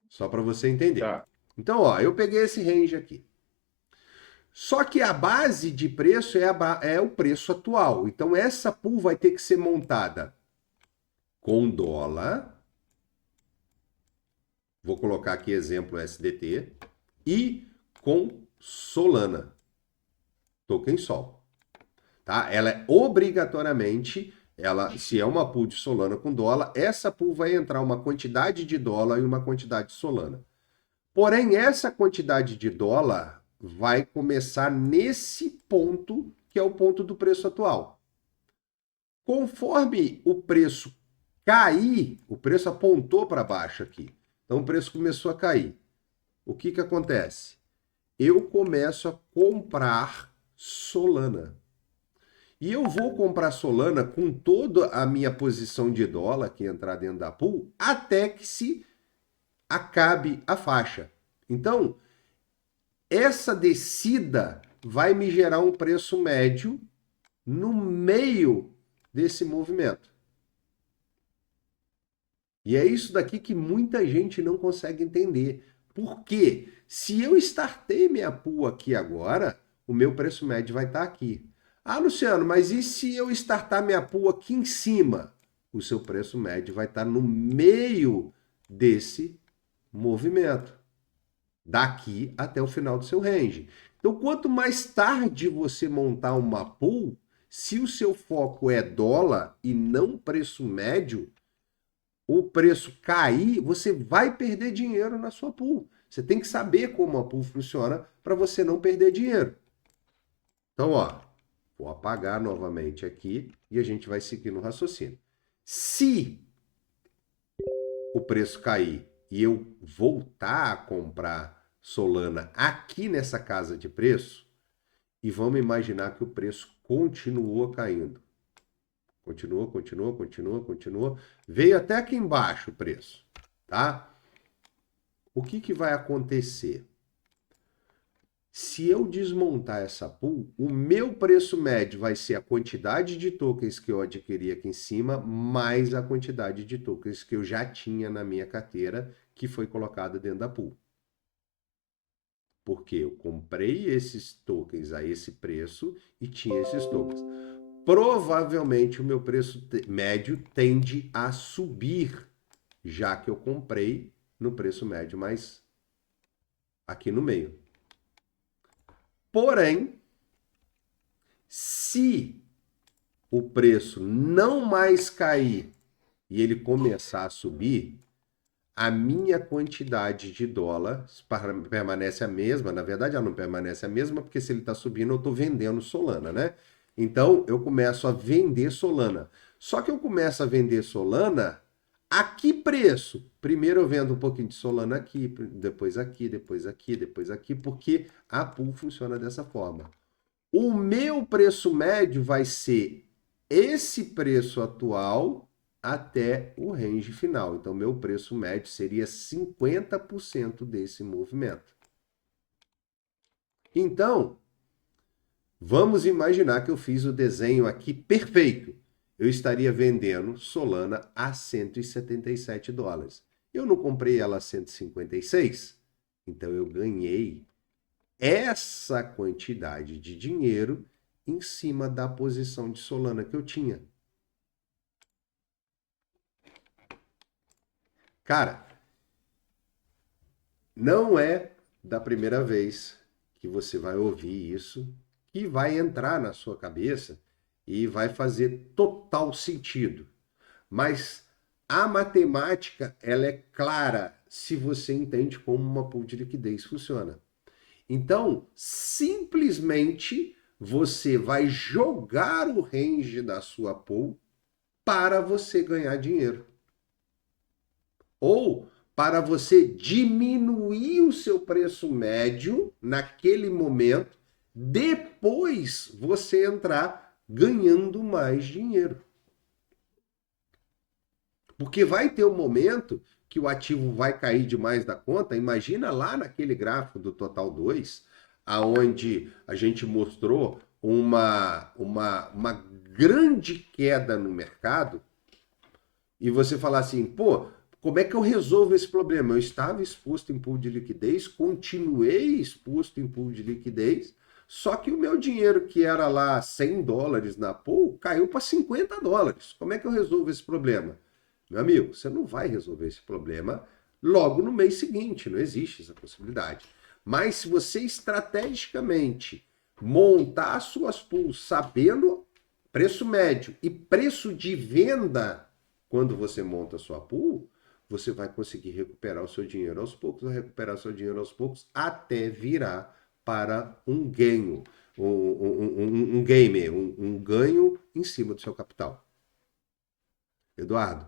Só para você entender. Tá. Então, ó, eu peguei esse range aqui. Só que a base de preço é o preço atual. Então, essa pool vai ter que ser montada com dólar. Vou colocar aqui exemplo SDT. E com Solana. Token Sol. Tá? Ela é obrigatoriamente, se é uma pool de Solana com dólar, essa pool vai entrar uma quantidade de dólar e uma quantidade de Solana. Porém, essa quantidade de dólar vai começar nesse ponto, que é o ponto do preço atual. Conforme o preço cair, o preço apontou para baixo aqui. Então, o preço começou a cair. O que, que acontece? Eu começo a comprar Solana. E eu vou comprar Solana com toda a minha posição de dólar que entrar dentro da pool, até que se acabe a faixa. Então, essa descida vai me gerar um preço médio no meio desse movimento. E é isso daqui que muita gente não consegue entender. Por quê? Se eu startei minha pool aqui agora, o meu preço médio vai estar aqui. Ah, Luciano, mas e se eu startar minha pool aqui em cima? O seu preço médio vai estar no meio desse movimento, daqui até o final do seu range. Então, quanto mais tarde você montar uma pool, se o seu foco é dólar e não preço médio, o preço cair, você vai perder dinheiro na sua pool. Você tem que saber como a pool funciona para você não perder dinheiro. Então, ó, vou apagar novamente aqui e a gente vai seguir no raciocínio. Se o preço cair e eu voltar a comprar Solana aqui nessa casa de preço, e vamos imaginar que o preço continuou caindo. Continuou. Veio até aqui embaixo o preço, tá? O que, que vai acontecer? Se eu desmontar essa pool, o meu preço médio vai ser a quantidade de tokens que eu adquiri aqui em cima, mais a quantidade de tokens que eu já tinha na minha carteira, que foi colocada dentro da pool. Porque eu comprei esses tokens a esse preço e tinha esses tokens. Provavelmente o meu preço médio tende a subir, já que eu comprei no preço médio, mas aqui no meio. Porém, se o preço não mais cair e ele começar a subir, a minha quantidade de dólar permanece a mesma. Na verdade, ela não permanece a mesma, porque se ele está subindo, eu estou vendendo Solana, né? Então, eu começo a vender Solana. Só que eu começo a vender Solana a que preço? Primeiro eu vendo um pouquinho de Solana aqui, depois aqui, depois aqui, depois aqui, porque a pool funciona dessa forma. O meu preço médio vai ser esse preço atual até o range final. Então, meu preço médio seria 50% desse movimento. Então, vamos imaginar que eu fiz o desenho aqui perfeito. Eu estaria vendendo Solana a 177 dólares. Eu não comprei ela a 156, então eu ganhei essa quantidade de dinheiro em cima da posição de Solana que eu tinha. Cara, não é da primeira vez que você vai ouvir isso, que vai entrar na sua cabeça e vai fazer total sentido. Mas a matemática, ela é clara se você entende como uma pool de liquidez funciona. Então, simplesmente você vai jogar o range da sua pool para você ganhar dinheiro. Ou para você diminuir o seu preço médio naquele momento, depois você entrar ganhando mais dinheiro. Porque vai ter um momento que o ativo vai cair demais da conta. Imagina lá naquele gráfico do Total 2, aonde a gente mostrou uma grande queda no mercado e você falar assim, pô, como é que eu resolvo esse problema? Eu estava exposto em pool de liquidez, continuei exposto em pool de liquidez, só que o meu dinheiro que era lá $100 na pool caiu para $50. Como é que eu resolvo esse problema? Meu amigo, você não vai resolver esse problema logo no mês seguinte, não existe essa possibilidade. Mas se você estrategicamente montar suas pools sabendo preço médio e preço de venda quando você monta a sua pool, você vai conseguir recuperar o seu dinheiro aos poucos, vai recuperar o seu dinheiro aos poucos até virar para um ganho, um game, um ganho em cima do seu capital. Eduardo,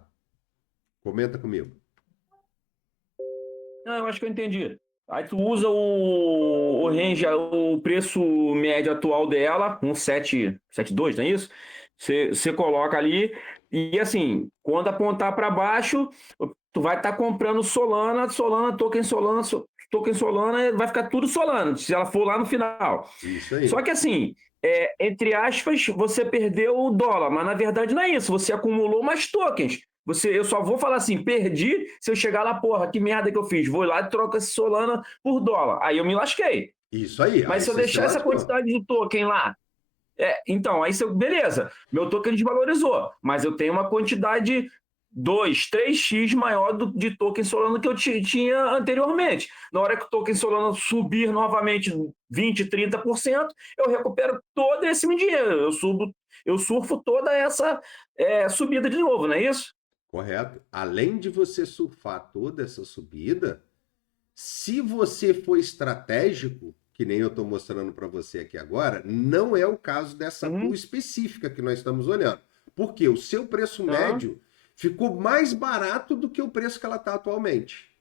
comenta comigo. Não, eu acho que eu entendi. Aí tu usa o range, o preço médio atual dela, um 7,72, não é isso? Você coloca ali e assim, quando apontar para baixo, tu vai estar comprando Solana, token Solana, vai ficar tudo Solana, se ela for lá no final. Isso Só aí. que assim, entre aspas, você perdeu o dólar, mas na verdade não é isso, você acumulou mais tokens. Eu só vou falar assim, perdi se eu chegar lá, porra, que merda que eu fiz. Vou lá e troco esse Solana por dólar. Aí eu me lasquei. Isso aí. Mas Aí se eu você se deixar essa lascou. quantidade de token lá, então, aí beleza, meu token desvalorizou, mas eu tenho uma quantidade 2, 3x maior de token Solana que eu tinha anteriormente. Na hora que o token Solana subir novamente 20, 30%, eu recupero todo esse meu dinheiro. Eu surfo toda essa subida de novo, não é isso? Correto. Além de você surfar toda essa subida, se você for estratégico, que nem eu estou mostrando para você aqui agora, não é o caso dessa pool Uhum. específica que nós estamos olhando. Porque o seu preço Uhum. médio ficou mais barato do que o preço que ela está atualmente.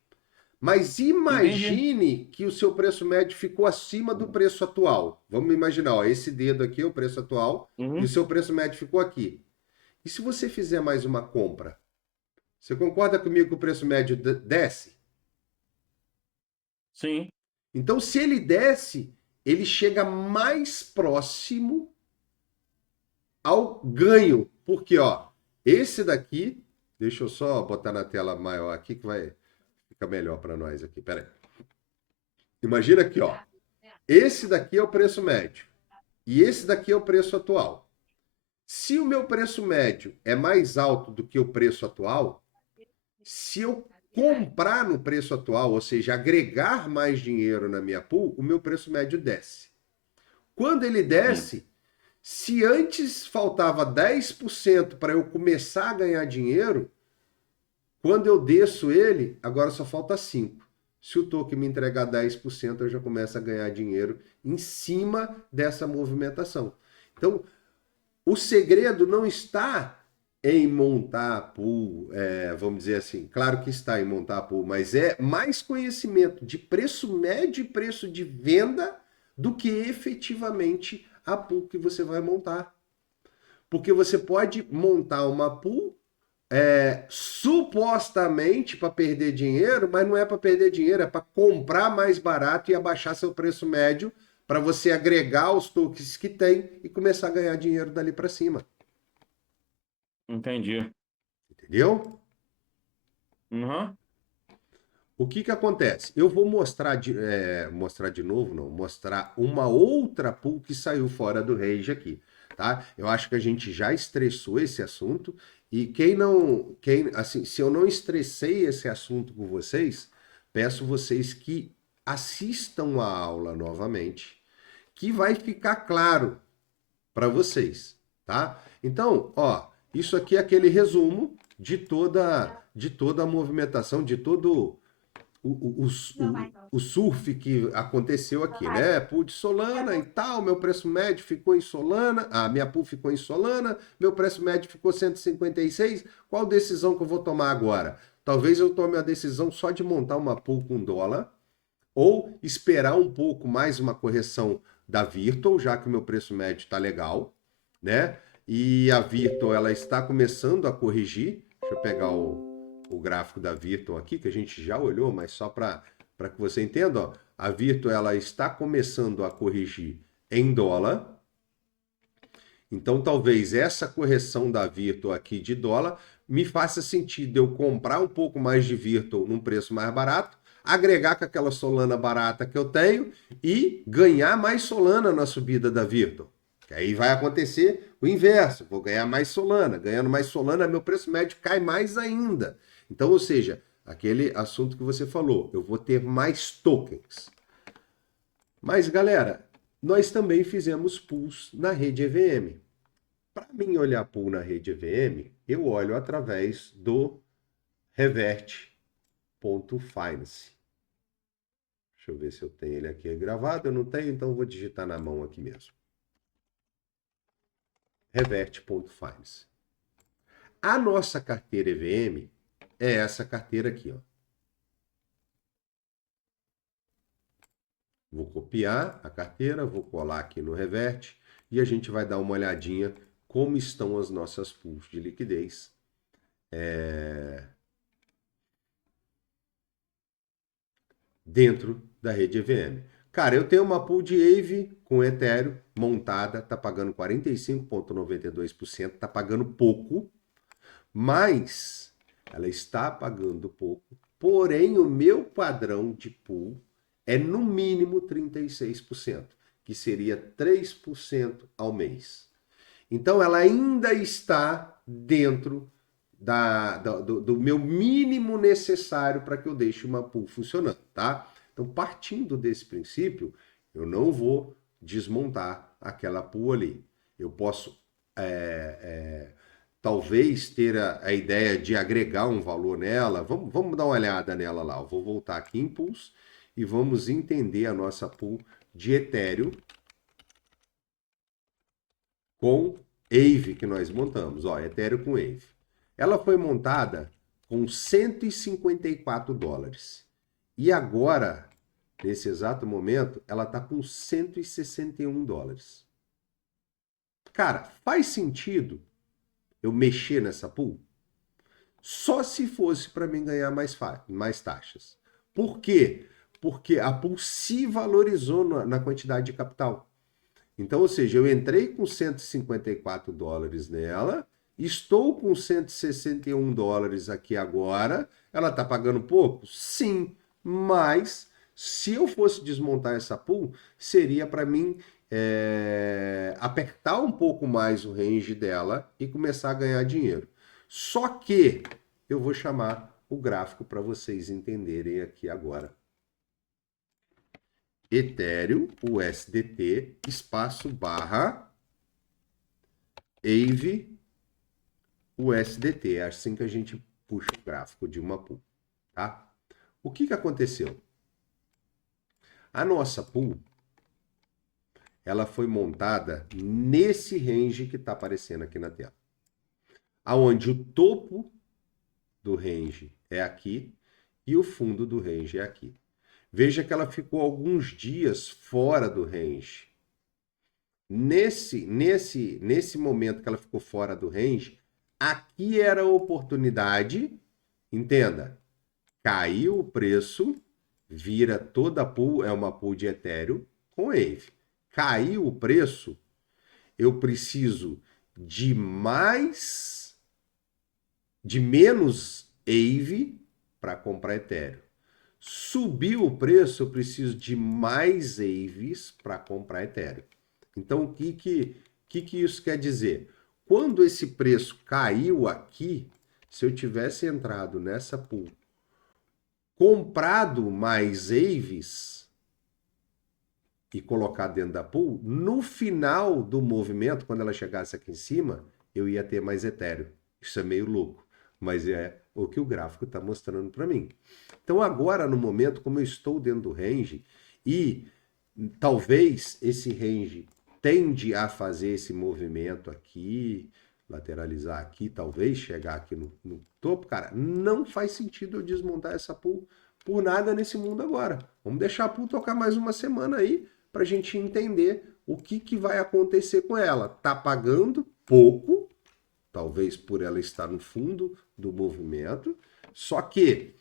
Mas Entendi. imagine que o seu preço médio ficou acima do preço atual. Vamos imaginar, ó, esse dedo aqui é o preço atual e o Uhum. seu preço médio ficou aqui. E se você fizer mais uma compra, você concorda comigo que o preço médio desce? Sim. Então, se ele desce, ele chega mais próximo ao ganho. Porque, ó, esse daqui, deixa eu só botar na tela maior aqui que vai ficar melhor para nós aqui. Pera aí. Imagina aqui, ó. Esse daqui é o preço médio e esse daqui é o preço atual. Se o meu preço médio é mais alto do que o preço atual, se eu comprar no preço atual, ou seja, agregar mais dinheiro na minha pool, o meu preço médio desce. Quando ele Sim. desce, se antes faltava 10% para eu começar a ganhar dinheiro, quando eu desço ele, agora só falta 5%. Se o token me entregar 10%, eu já começo a ganhar dinheiro em cima dessa movimentação. Então, o segredo não está em montar a pool, vamos dizer assim, claro que está em montar a pool, mas é mais conhecimento de preço médio e preço de venda do que efetivamente a pool que você vai montar. Porque você pode montar uma pool supostamente para perder dinheiro, mas não é para perder dinheiro, é para comprar mais barato e abaixar seu preço médio para você agregar os tokens que tem e começar a ganhar dinheiro dali para cima. Entendi. Entendeu? Uhum. O que que acontece? Eu vou mostrar de novo, não, mostrar uma outra pool que saiu fora do range aqui, tá? Eu acho que a gente já estressou esse assunto e assim, se eu não estressei esse assunto com vocês, peço vocês que assistam a aula novamente, que vai ficar claro para vocês, tá? Então, ó, isso aqui é aquele resumo de toda a movimentação, de todo o surf que aconteceu aqui, né? Pool de Solana e tal, meu preço médio ficou em Solana, a minha pool ficou em Solana, meu preço médio ficou 156. Qual decisão que eu vou tomar agora? Talvez eu tome a decisão só de montar uma pool com dólar ou esperar um pouco mais uma correção da Virtual, já que o meu preço médio está legal, né? E a Virtual ela está começando a corrigir. Deixa eu pegar o gráfico da Virtual aqui, que a gente já olhou, mas só para que você entenda, ó, a Virtual ela está começando a corrigir em dólar. Então, talvez essa correção da Virtual aqui de dólar me faça sentido eu comprar um pouco mais de Virtual num preço mais barato, agregar com aquela Solana barata que eu tenho e ganhar mais Solana na subida da Virtual. Que aí vai acontecer o inverso, vou ganhar mais Solana. Ganhando mais Solana, meu preço médio cai mais ainda. Então, ou seja, aquele assunto que você falou, eu vou ter mais tokens. Mas, galera, nós também fizemos pools na rede EVM. Para mim olhar pool na rede EVM, eu olho através do Revert.finance. Deixa eu ver se eu tenho ele aqui gravado. Eu não tenho, então vou digitar na mão aqui mesmo. Revert.finance. A nossa carteira EVM é essa carteira aqui, ó. Vou copiar a carteira, vou colar aqui no Revert e a gente vai dar uma olhadinha como estão as nossas pools de liquidez. Dentro da rede EVM. Cara, eu tenho uma pool de AVE com Ethereum montada, tá pagando 45,92%, tá pagando pouco, mas ela está pagando pouco, porém o meu padrão de pool é no mínimo 36%, que seria 3% ao mês. Então ela ainda está dentro do meu mínimo necessário para que eu deixe uma pool funcionando, tá? Então, partindo desse princípio, eu não vou desmontar aquela pool ali. Eu posso, talvez, ter a ideia de agregar um valor nela. Vamos dar uma olhada nela lá. Eu vou voltar aqui em pools e vamos entender a nossa pool de Ethereum com AVE que nós montamos. Ó, Ethereum com AVE. Ela foi montada com 154 dólares. E agora, nesse exato momento, ela está com 161 dólares. Cara, faz sentido eu mexer nessa pool? Só se fosse para mim ganhar mais taxas. Por quê? Porque a pool se valorizou na quantidade de capital. Então, ou seja, eu entrei com 154 dólares nela, estou com 161 dólares aqui agora. Ela está pagando pouco? Sim, mas se eu fosse desmontar essa pool, seria para mim apertar um pouco mais o range dela e começar a ganhar dinheiro. Só que eu vou chamar o gráfico para vocês entenderem aqui agora. Ethereum, USDT, espaço barra, AVE, USDT. É assim que a gente puxa o gráfico de uma pool, tá? O que aconteceu? A nossa pool, ela foi montada nesse range que está aparecendo aqui na tela. Aonde o topo do range é aqui e o fundo do range é aqui. Veja que ela ficou alguns dias fora do range. Nesse momento que ela ficou fora do range, aqui era a oportunidade, entenda, caiu o preço, vira toda a pool, é uma pool de Ethereum com AVE. Caiu o preço, eu preciso de menos AVE para comprar Ethereum. Subiu o preço, eu preciso de mais AVEs para comprar Ethereum. Então, o que isso quer dizer? Quando esse preço caiu aqui, se eu tivesse entrado nessa pool, comprado mais AVEs e colocado dentro da pool, no final do movimento, quando ela chegasse aqui em cima, eu ia ter mais Ethereum. Isso é meio louco, mas é o que o gráfico está mostrando para mim. Então agora, no momento, como eu estou dentro do range e talvez esse range tende a fazer esse movimento aqui, lateralizar aqui, talvez chegar aqui no topo, cara, não faz sentido eu desmontar essa pool por nada nesse mundo agora. Vamos deixar a pool tocar mais uma semana aí para a gente entender o que vai acontecer com ela. Tá pagando pouco, talvez por ela estar no fundo do movimento, só que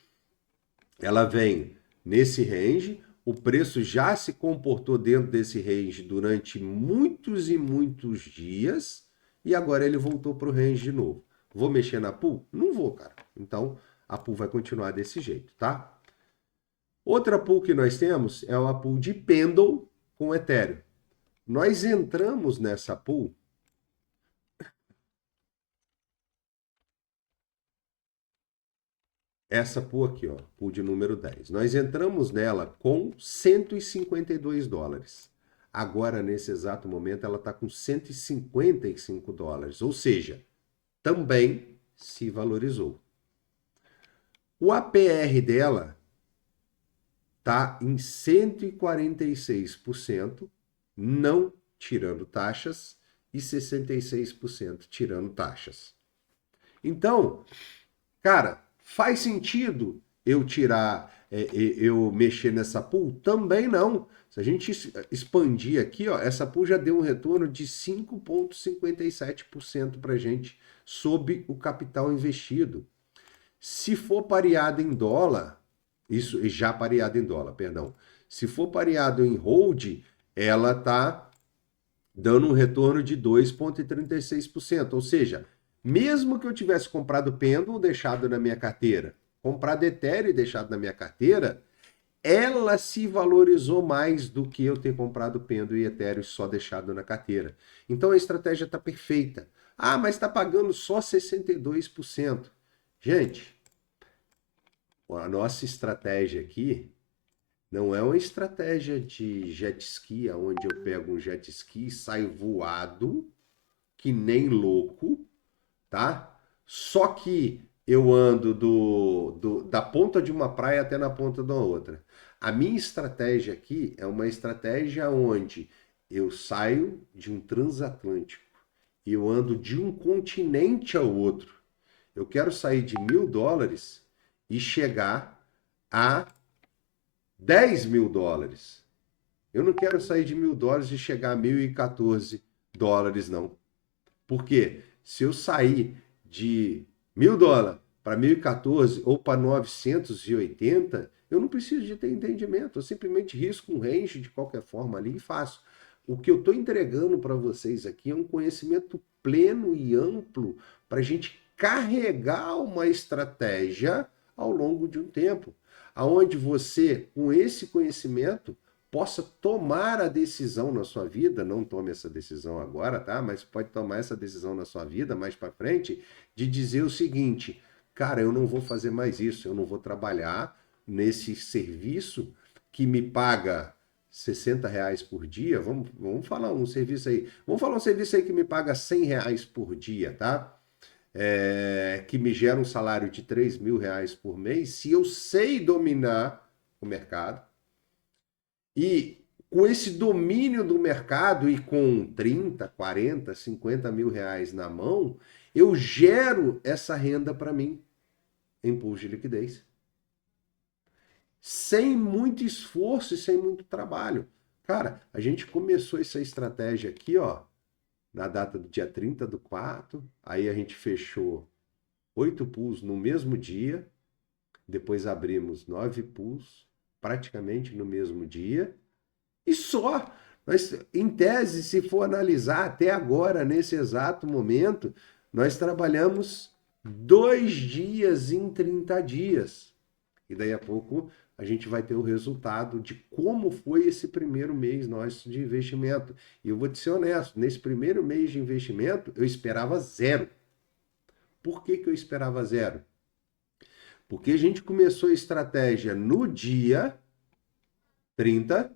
ela vem nesse range, o preço já se comportou dentro desse range durante muitos e muitos dias e agora ele voltou para o range de novo. Vou mexer na pool? Não vou, cara. Então, a pool vai continuar desse jeito, tá? Outra pool que nós temos é uma pool de Pendle com Ethereum. Nós entramos nessa pool. Essa pool aqui, ó, pool de número 10. Nós entramos nela com 152 dólares. Agora, nesse exato momento, ela está com 155 dólares. Ou seja, também se valorizou. O APR dela está em 146%, não tirando taxas, e 66% tirando taxas. Então, cara, faz sentido eu eu mexer nessa pool? Também não. Se a gente expandir aqui, ó, essa pool já deu um retorno de 5,57% para a gente sob o capital investido. Se for pareado em dólar, isso já pareado em dólar, perdão. Se for pareado em hold, ela está dando um retorno de 2,36%. Ou seja, mesmo que eu tivesse comprado Pendle deixado na minha carteira, comprado Ethereum e deixado na minha carteira, ela se valorizou mais do que eu ter comprado Pendle e Ethereum só deixado na carteira. Então a estratégia está perfeita. Ah, mas está pagando só 62%. Gente, a nossa estratégia aqui não é uma estratégia de jet ski, onde eu pego um jet ski e saio voado, que nem louco, tá? Só que eu ando da ponta de uma praia até na ponta da outra. A minha estratégia aqui é uma estratégia onde eu saio de um transatlântico e eu ando de um continente ao outro. Eu quero sair de $1.000 e chegar a 10 mil dólares. Eu não quero sair de $1.000 e chegar a 1.014 dólares, não. Por quê? Se eu sair de $1.000 para 1.014 ou para 980, eu não preciso de ter entendimento. Eu simplesmente risco um range de qualquer forma ali e faço. O que eu estou entregando para vocês aqui é um conhecimento pleno e amplo para a gente carregar uma estratégia ao longo de um tempo, aonde você, com esse conhecimento, possa tomar a decisão na sua vida, não tome essa decisão agora, tá? Mas pode tomar essa decisão na sua vida mais para frente, de dizer o seguinte: cara, eu não vou fazer mais isso, eu não vou trabalhar nesse serviço que me paga R$ 60 por dia. Vamos falar um serviço aí. Vamos falar um serviço aí que me paga R$ 100 por dia, tá? Que me gera um salário de R$ 3.000 por mês, se eu sei dominar o mercado. E com esse domínio do mercado e com 30, 40, 50 mil reais na mão, eu gero essa renda para mim em pools de liquidez. Sem muito esforço e sem muito trabalho. Cara, a gente começou essa estratégia aqui, ó, na data do dia 30/4, aí a gente fechou 8 pools no mesmo dia, depois abrimos 9 pools praticamente no mesmo dia, e só. Nós, em tese, se for analisar até agora, nesse exato momento, nós trabalhamos 2 dias em 30 dias. E daí a pouco a gente vai ter o resultado de como foi esse primeiro mês nosso de investimento. E eu vou te ser honesto, nesse primeiro mês de investimento, eu esperava zero. Por que eu esperava zero? Porque a gente começou a estratégia no dia 30,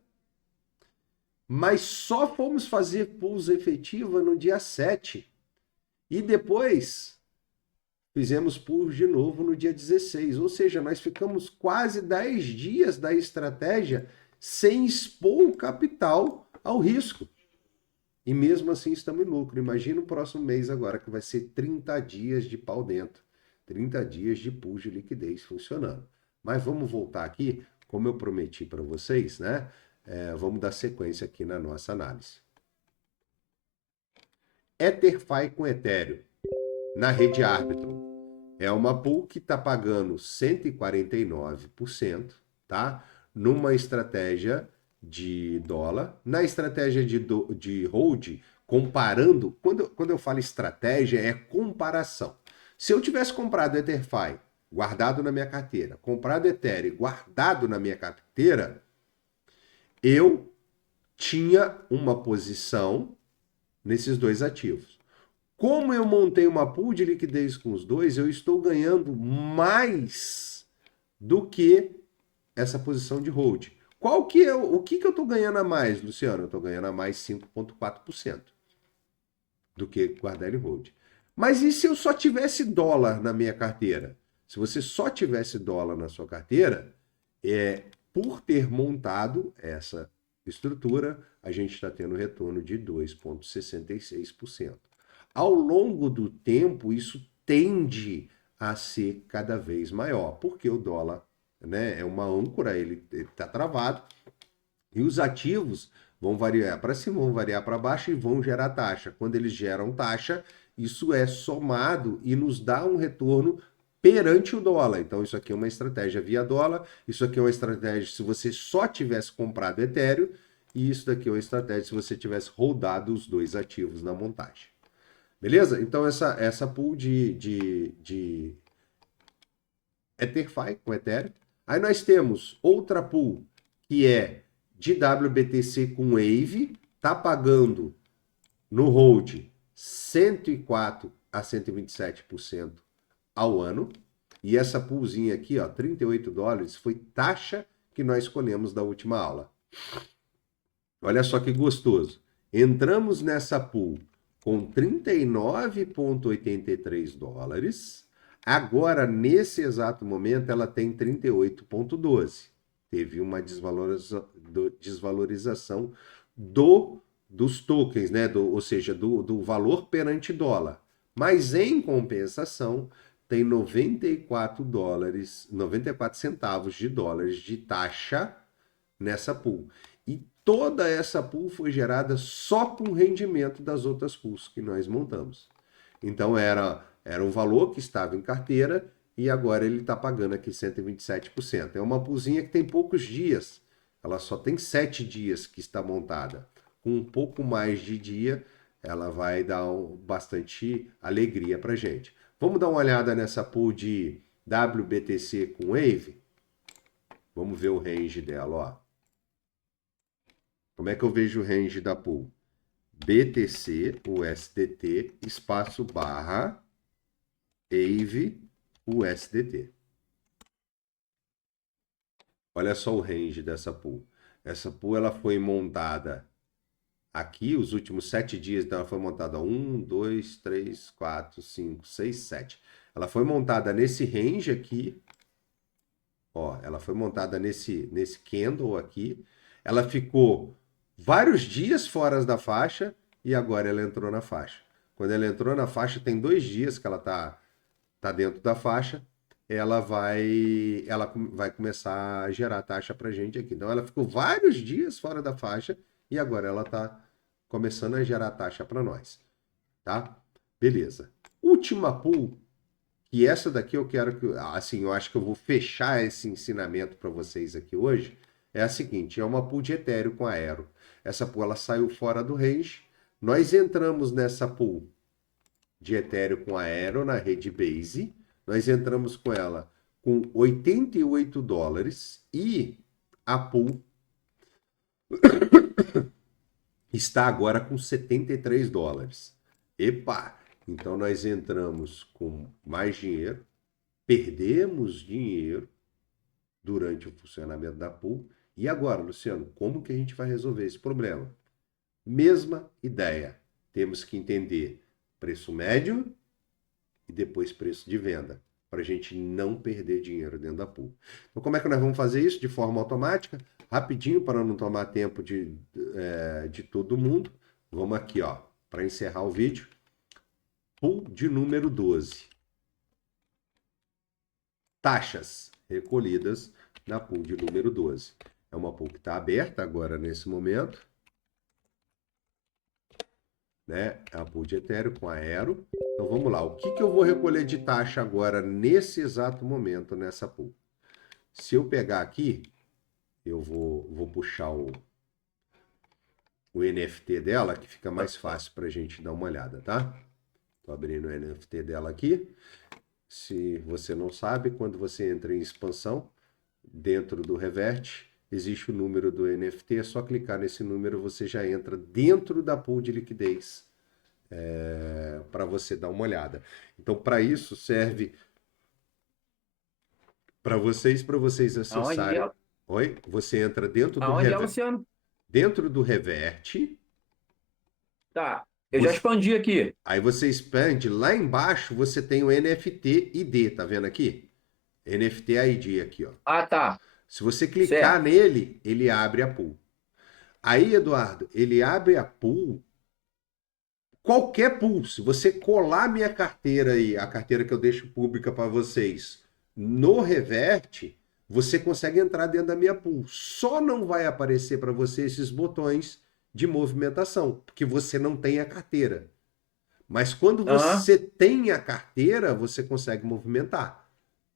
mas só fomos fazer pools efetiva no dia 7. E depois fizemos pools de novo no dia 16. Ou seja, nós ficamos quase 10 dias da estratégia sem expor o capital ao risco. E mesmo assim estamos em lucro. Imagina o próximo mês agora, que vai ser 30 dias de pau dentro. 30 dias de pools de liquidez funcionando. Mas vamos voltar aqui, como eu prometi para vocês, né? Vamos dar sequência aqui na nossa análise. EtherFi com Ethereum na rede Arbitrum. É uma pool que está pagando 149%, tá? Numa estratégia de dólar. Na estratégia de hold, comparando, quando eu falo estratégia, é comparação. Se eu tivesse comprado EtherFi, guardado na minha carteira, comprado Ethereum, guardado na minha carteira, eu tinha uma posição nesses dois ativos. Como eu montei uma pool de liquidez com os dois, eu estou ganhando mais do que essa posição de hold. Qual que é o que eu estou ganhando a mais, Luciano? Eu estou ganhando a mais 5,4% do que guardar em hold. Mas e se eu só tivesse dólar na minha carteira? Se você só tivesse dólar na sua carteira, por ter montado essa estrutura, a gente está tendo retorno de 2,66%. Ao longo do tempo, isso tende a ser cada vez maior, porque o dólar, né, é uma âncora, ele está travado, e os ativos vão variar para cima, vão variar para baixo e vão gerar taxa. Quando eles geram taxa, isso é somado e nos dá um retorno perante o dólar. Então, isso aqui é uma estratégia via dólar, isso aqui é uma estratégia se você só tivesse comprado Ethereum, e isso daqui é uma estratégia se você tivesse rodado os dois ativos na montagem. Beleza? Então, essa pool de EtherFi com Ethereum. Aí nós temos outra pool que é de WBTC com Wave, tá pagando no hold 104 a 127% ao ano. E essa poolzinha aqui, ó, $38, foi taxa que nós escolhemos da última aula. Olha só que gostoso. Entramos nessa pool com $39,83. Agora, nesse exato momento, ela tem 38,12. Teve uma desvalorização dos tokens, né? Ou seja, do valor perante dólar. Mas, em compensação, tem $94, 94 centavos de dólares de taxa nessa pool. E toda essa pool foi gerada só com o rendimento das outras pools que nós montamos. Então era um valor que estava em carteira e agora ele está pagando aqui 127%. É uma poolzinha que tem poucos dias, ela só tem 7 dias que está montada. Com um pouco mais de dia, ela vai dar bastante alegria para gente. Vamos dar uma olhada nessa pool de WBTC com Wave? Vamos ver o range dela, ó. Como é que eu vejo o range da pool? BTC, USDT, espaço barra, AVE, USDT. Olha só o range dessa pool. Essa pool ela foi montada aqui, os últimos 7 dias, então ela foi montada 1, 2, 3, 4, 5, 6, 7. Ela foi montada nesse range aqui. Ó, ela foi montada nesse candle aqui. Ela ficou vários dias fora da faixa e agora ela entrou na faixa. Quando ela entrou na faixa, tem 2 dias que ela tá dentro da faixa, ela vai começar a gerar taxa para gente aqui. Então ela ficou vários dias fora da faixa e agora ela está começando a gerar taxa para nós, tá? Beleza. Última pool, e essa daqui eu quero que, assim, eu acho que eu vou fechar esse ensinamento para vocês aqui hoje, é a seguinte, é uma pool de Ethereum com Aero. Essa pool ela saiu fora do range, nós entramos nessa pool de Ethereum com Aero na rede Base, nós entramos com ela com $88 e a pool está agora com $73. Epa! Então nós entramos com mais dinheiro, perdemos dinheiro durante o funcionamento da pool. E agora, Luciano, como que a gente vai resolver esse problema? Mesma ideia. Temos que entender preço médio e depois preço de venda, para a gente não perder dinheiro dentro da pool. Então, como é que nós vamos fazer isso? De forma automática, rapidinho, para não tomar tempo de todo mundo. Vamos aqui, ó, para encerrar o vídeo. Pool de número 12. Taxas recolhidas na pool de número 12. É uma pool que está aberta agora nesse momento, né? É a pool de Ethereum com Aero. Então vamos lá. O que eu vou recolher de taxa agora nesse exato momento nessa pool? Se eu pegar aqui, eu vou puxar o NFT dela, que fica mais fácil para a gente dar uma olhada, tá? Estou abrindo o NFT dela aqui. Se você não sabe, quando você entra em expansão, dentro do Revert, existe o número do NFT, é só clicar nesse número, você já entra dentro da pool de liquidez para você dar uma olhada. Então, para isso, serve para vocês Aonde acessarem. é, Oi? Você entra aonde é, Luciano? dentro do Revert, Tá, eu já você... expandi aqui. aí você expande, lá embaixo você tem o NFT ID, tá vendo aqui? NFT ID aqui, ó. Ah, tá, Se você clicar certo. nele, ele abre a pool. Aí, Eduardo, ele abre a pool, qualquer pool. Se você colar minha carteira aí, a carteira que eu deixo pública para vocês, no Revert, você consegue entrar dentro da minha pool. Só não vai aparecer para você esses botões de movimentação, porque você não tem a carteira. Mas quando Aham, você tem a carteira, você consegue movimentar.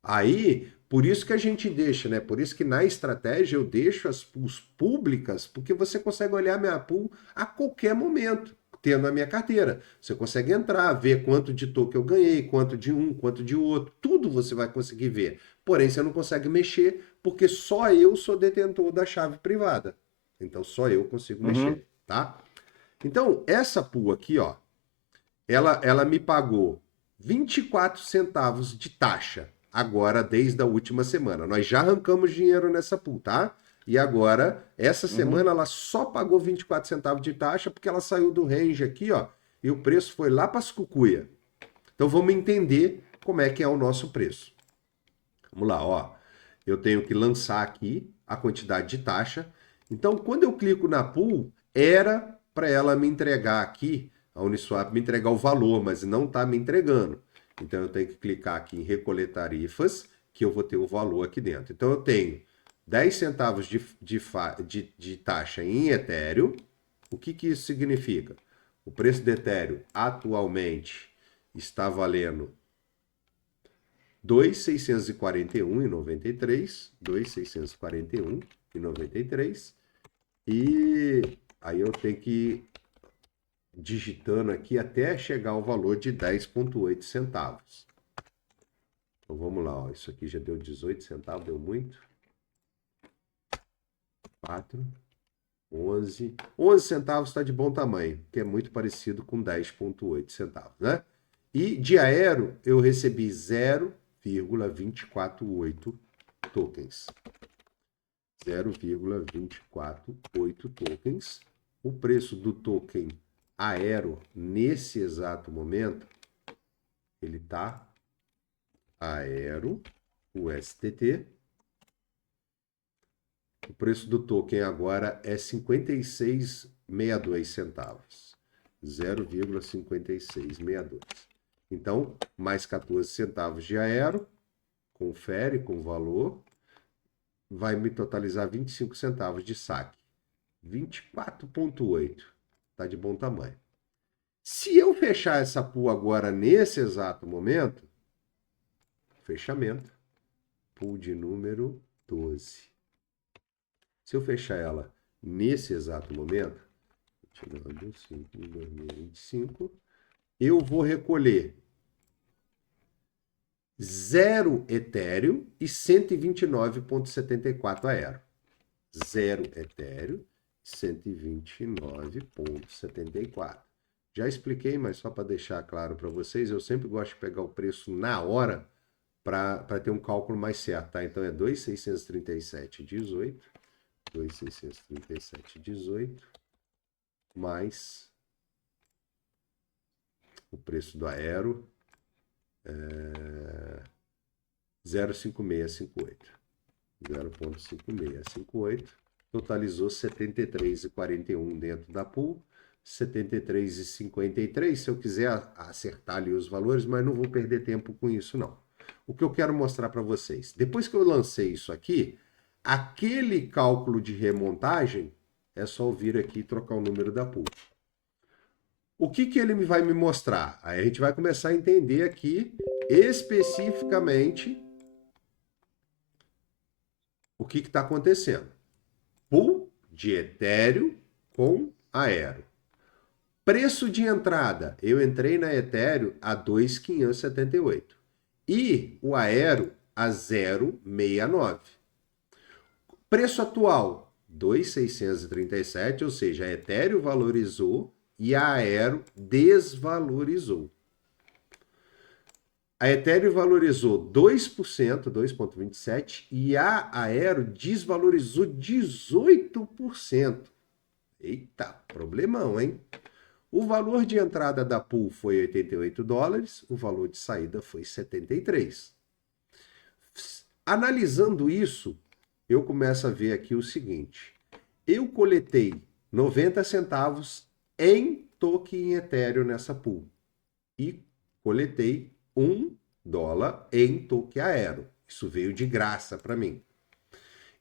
Aí, por isso que a gente deixa, né? Por isso que na estratégia eu deixo as pools públicas, porque você consegue olhar minha pool a qualquer momento, tendo a minha carteira. Você consegue entrar, ver quanto de token eu ganhei, quanto de um, quanto de outro, tudo você vai conseguir ver. Porém, você não consegue mexer, porque só eu sou detentor da chave privada. Então, só eu consigo uhum. mexer, tá? Então, essa pool aqui, ó, ela me pagou 24 centavos de taxa agora desde a última semana. Nós já arrancamos dinheiro nessa pool, tá? E agora, essa Uhum. semana, ela só pagou 24 centavos de taxa porque ela saiu do range aqui, ó, e o preço foi lá para as cucuia. Então vamos entender como é que é o nosso preço. Vamos lá, ó. Eu tenho que lançar aqui a quantidade de taxa. Então, quando eu clico na pool, era para ela me entregar aqui, a Uniswap me entregar o valor, mas não está me entregando. Então, eu tenho que clicar aqui em recolher tarifas, que eu vou ter o valor aqui dentro. Então, eu tenho 10 centavos de taxa em Ethereum. O que, que isso significa? O preço do Ethereum atualmente está valendo 2.641,93, 2.641,93. E aí eu tenho que ir digitando aqui até chegar ao valor de 10,8 centavos. Então vamos lá, ó. Isso aqui já deu 18 centavos, deu muito. 4, 11. 11 centavos está de bom tamanho, que é muito parecido com 10,8 centavos, né? E de aero eu recebi 0,248 tokens. 0,248 tokens. O preço do token Aero nesse exato momento, ele está Aero, o STT. O preço do token agora é 56,62 centavos. 0,5662. Então, mais 14 centavos de Aero, confere com o valor, vai me totalizar 25 centavos de saque. 24,8. Tá de bom tamanho. Se eu fechar essa pool agora nesse exato momento, fechamento, pool de número 12. Se eu fechar ela nesse exato momento, tirando 5 de 2025, eu vou recolher 0 Ethereum e 129,74 Aero. 0 Ethereum, 129,74. Já expliquei, mas só para deixar claro para vocês, eu sempre gosto de pegar o preço na hora para ter um cálculo mais certo, tá? Então é 2.637,18, 2.637,18 mais o preço do Aero, 0,5658. 0,5658, totalizou 73,41 dentro da pool, 73,53, se eu quiser acertar ali os valores, mas não vou perder tempo com isso não. O que eu quero mostrar para vocês, depois que eu lancei isso aqui, aquele cálculo de remontagem, é só vir aqui e trocar o número da pool. O que, que ele vai me mostrar? Aí a gente vai começar a entender aqui especificamente o que está acontecendo. Pool de Ethereum com Aero. Preço de entrada, eu entrei na Ethereum a 2.578 e o Aero a 0,69. Preço atual, 2.637, ou seja, a Ethereum valorizou e a Aero desvalorizou. A Ethereum valorizou 2%, 2,27%, e a Aero desvalorizou 18%. Eita, problemão, hein? O valor de entrada da pool foi 88 dólares, o valor de saída foi 73. Analisando isso, eu começo a ver aqui o seguinte. Eu coletei 90 centavos em token Ethereum nessa pool e coletei $1 em token Aero. Isso veio de graça para mim.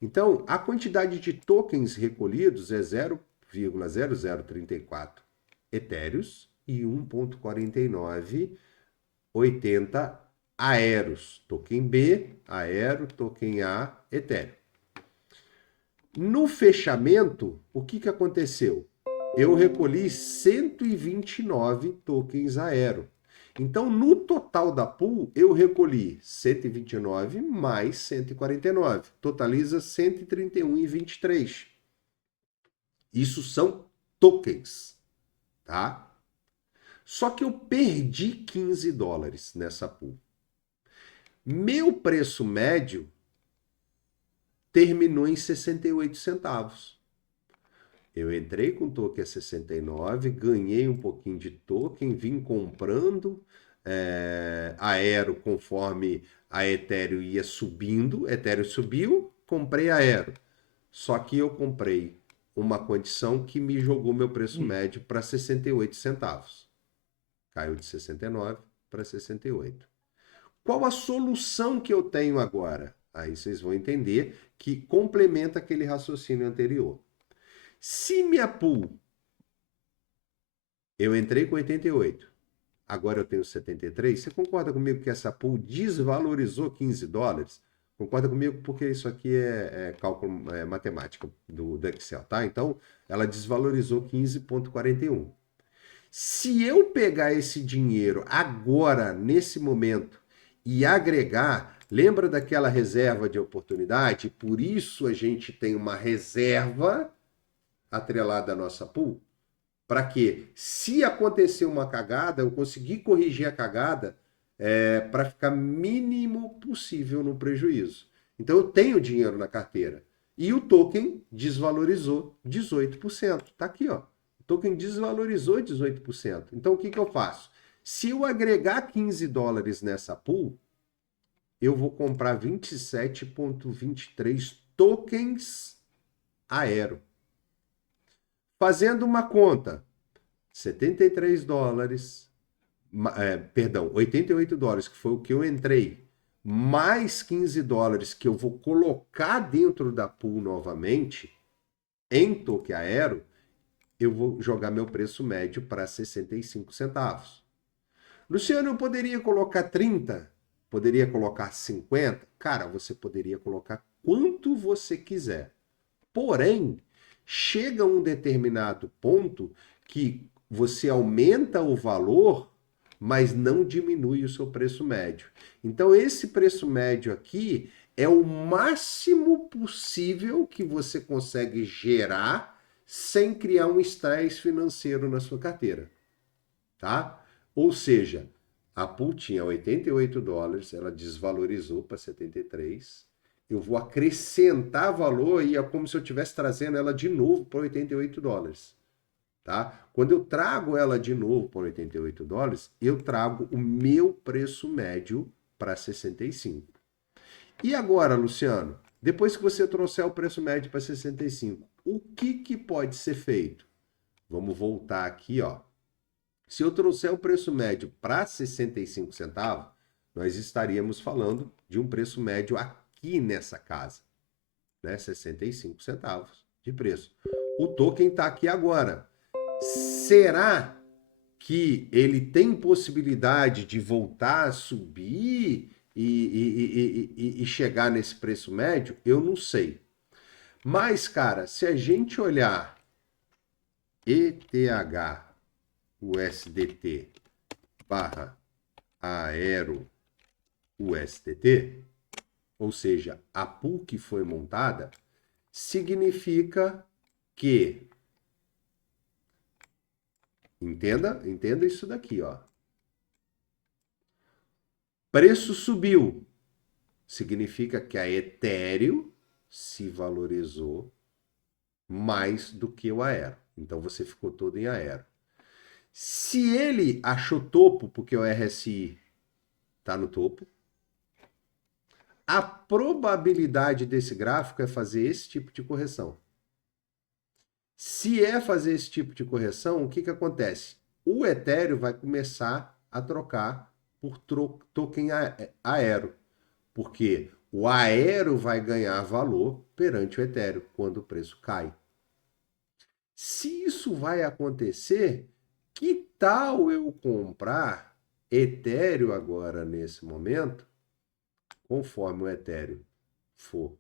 Então, a quantidade de tokens recolhidos é 0,0034 Etéreos e 1,4980 Aeros. Token B, Aero, token A, Ethereum. No fechamento, o que aconteceu? Eu recolhi 129 tokens Aero. Então, no total da pool, eu recolhi 129 mais 149. Totaliza 131,23. Isso são tokens, tá? Só que eu perdi 15 dólares nessa pool. Meu preço médio terminou em 68 centavos. Eu entrei com token a 69, ganhei um pouquinho de token, vim comprando Aero conforme a Ethereum ia subindo. Ethereum subiu, comprei Aero. Só que eu comprei uma condição que me jogou meu preço médio para 68 centavos. Caiu de 69 para 68. Qual a solução que eu tenho agora? Aí vocês vão entender que complementa aquele raciocínio anterior. Se minha pool, eu entrei com 88, agora eu tenho 73, você concorda comigo que essa pool desvalorizou 15 dólares? Concorda comigo? Porque isso aqui é cálculo matemático do Excel, tá? Então, ela desvalorizou 15,41. Se eu pegar esse dinheiro agora, nesse momento, e agregar, lembra daquela reserva de oportunidade? Por isso a gente tem uma reserva atrelada à nossa pool, para que, se acontecer uma cagada, eu conseguir corrigir a cagada para ficar mínimo possível no prejuízo. Então eu tenho dinheiro na carteira. E o token desvalorizou 18%. Está aqui, ó. O token desvalorizou 18%. Então o que eu faço? Se eu agregar 15 dólares nessa pool, eu vou comprar 27,23 tokens Aero. Fazendo uma conta, 73 dólares, perdão, 88 dólares, que foi o que eu entrei, mais 15 dólares que eu vou colocar dentro da pool novamente, em token Aero, eu vou jogar meu preço médio para 65 centavos. Luciano, eu poderia colocar 30? Poderia colocar 50? Cara, você poderia colocar quanto você quiser. Porém, chega um determinado ponto que você aumenta o valor, mas não diminui o seu preço médio. Então, esse preço médio aqui é o máximo possível que você consegue gerar sem criar um estresse financeiro na sua carteira, tá? Ou seja, a pool tinha 88 dólares, ela desvalorizou para 73. Eu vou acrescentar valor e é como se eu estivesse trazendo ela de novo para 88 dólares. Tá? Quando eu trago ela de novo para 88 dólares, eu trago o meu preço médio para 65. E agora, Luciano, depois que você trouxer o preço médio para 65, o que pode ser feito? Vamos voltar aqui, ó. Se eu trouxer o preço médio para 65 centavos, nós estaríamos falando de um preço médio aqui nessa casa, né? 65 centavos de preço. O token está aqui agora. Será que ele tem possibilidade de voltar a subir e chegar nesse preço médio? Eu não sei. Mas, cara, se a gente olhar ETH USDT barra Aero USDT, ou seja, a pool que foi montada, significa que, entenda isso daqui, ó. Preço subiu, significa que a Ethereum se valorizou mais do que o Aero. Então você ficou todo em Aero. Se ele achou topo, porque o RSI está no topo, a probabilidade desse gráfico é fazer esse tipo de correção. Se é fazer esse tipo de correção, o que acontece? O Ethereum vai começar a trocar por token Aero, porque o Aero vai ganhar valor perante o Ethereum quando o preço cai. Se isso vai acontecer, que tal eu comprar Ethereum agora nesse momento? Conforme o Ethereum for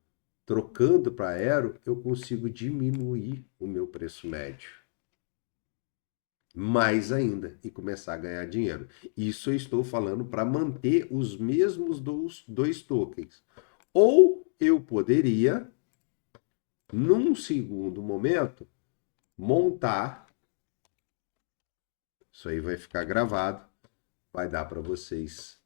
trocando para Aero, eu consigo diminuir o meu preço médio. Mais ainda, e começar a ganhar dinheiro. Isso eu estou falando para manter os mesmos dois tokens. Ou eu poderia, num segundo momento, montar. Isso aí vai ficar gravado. Vai dar para vocês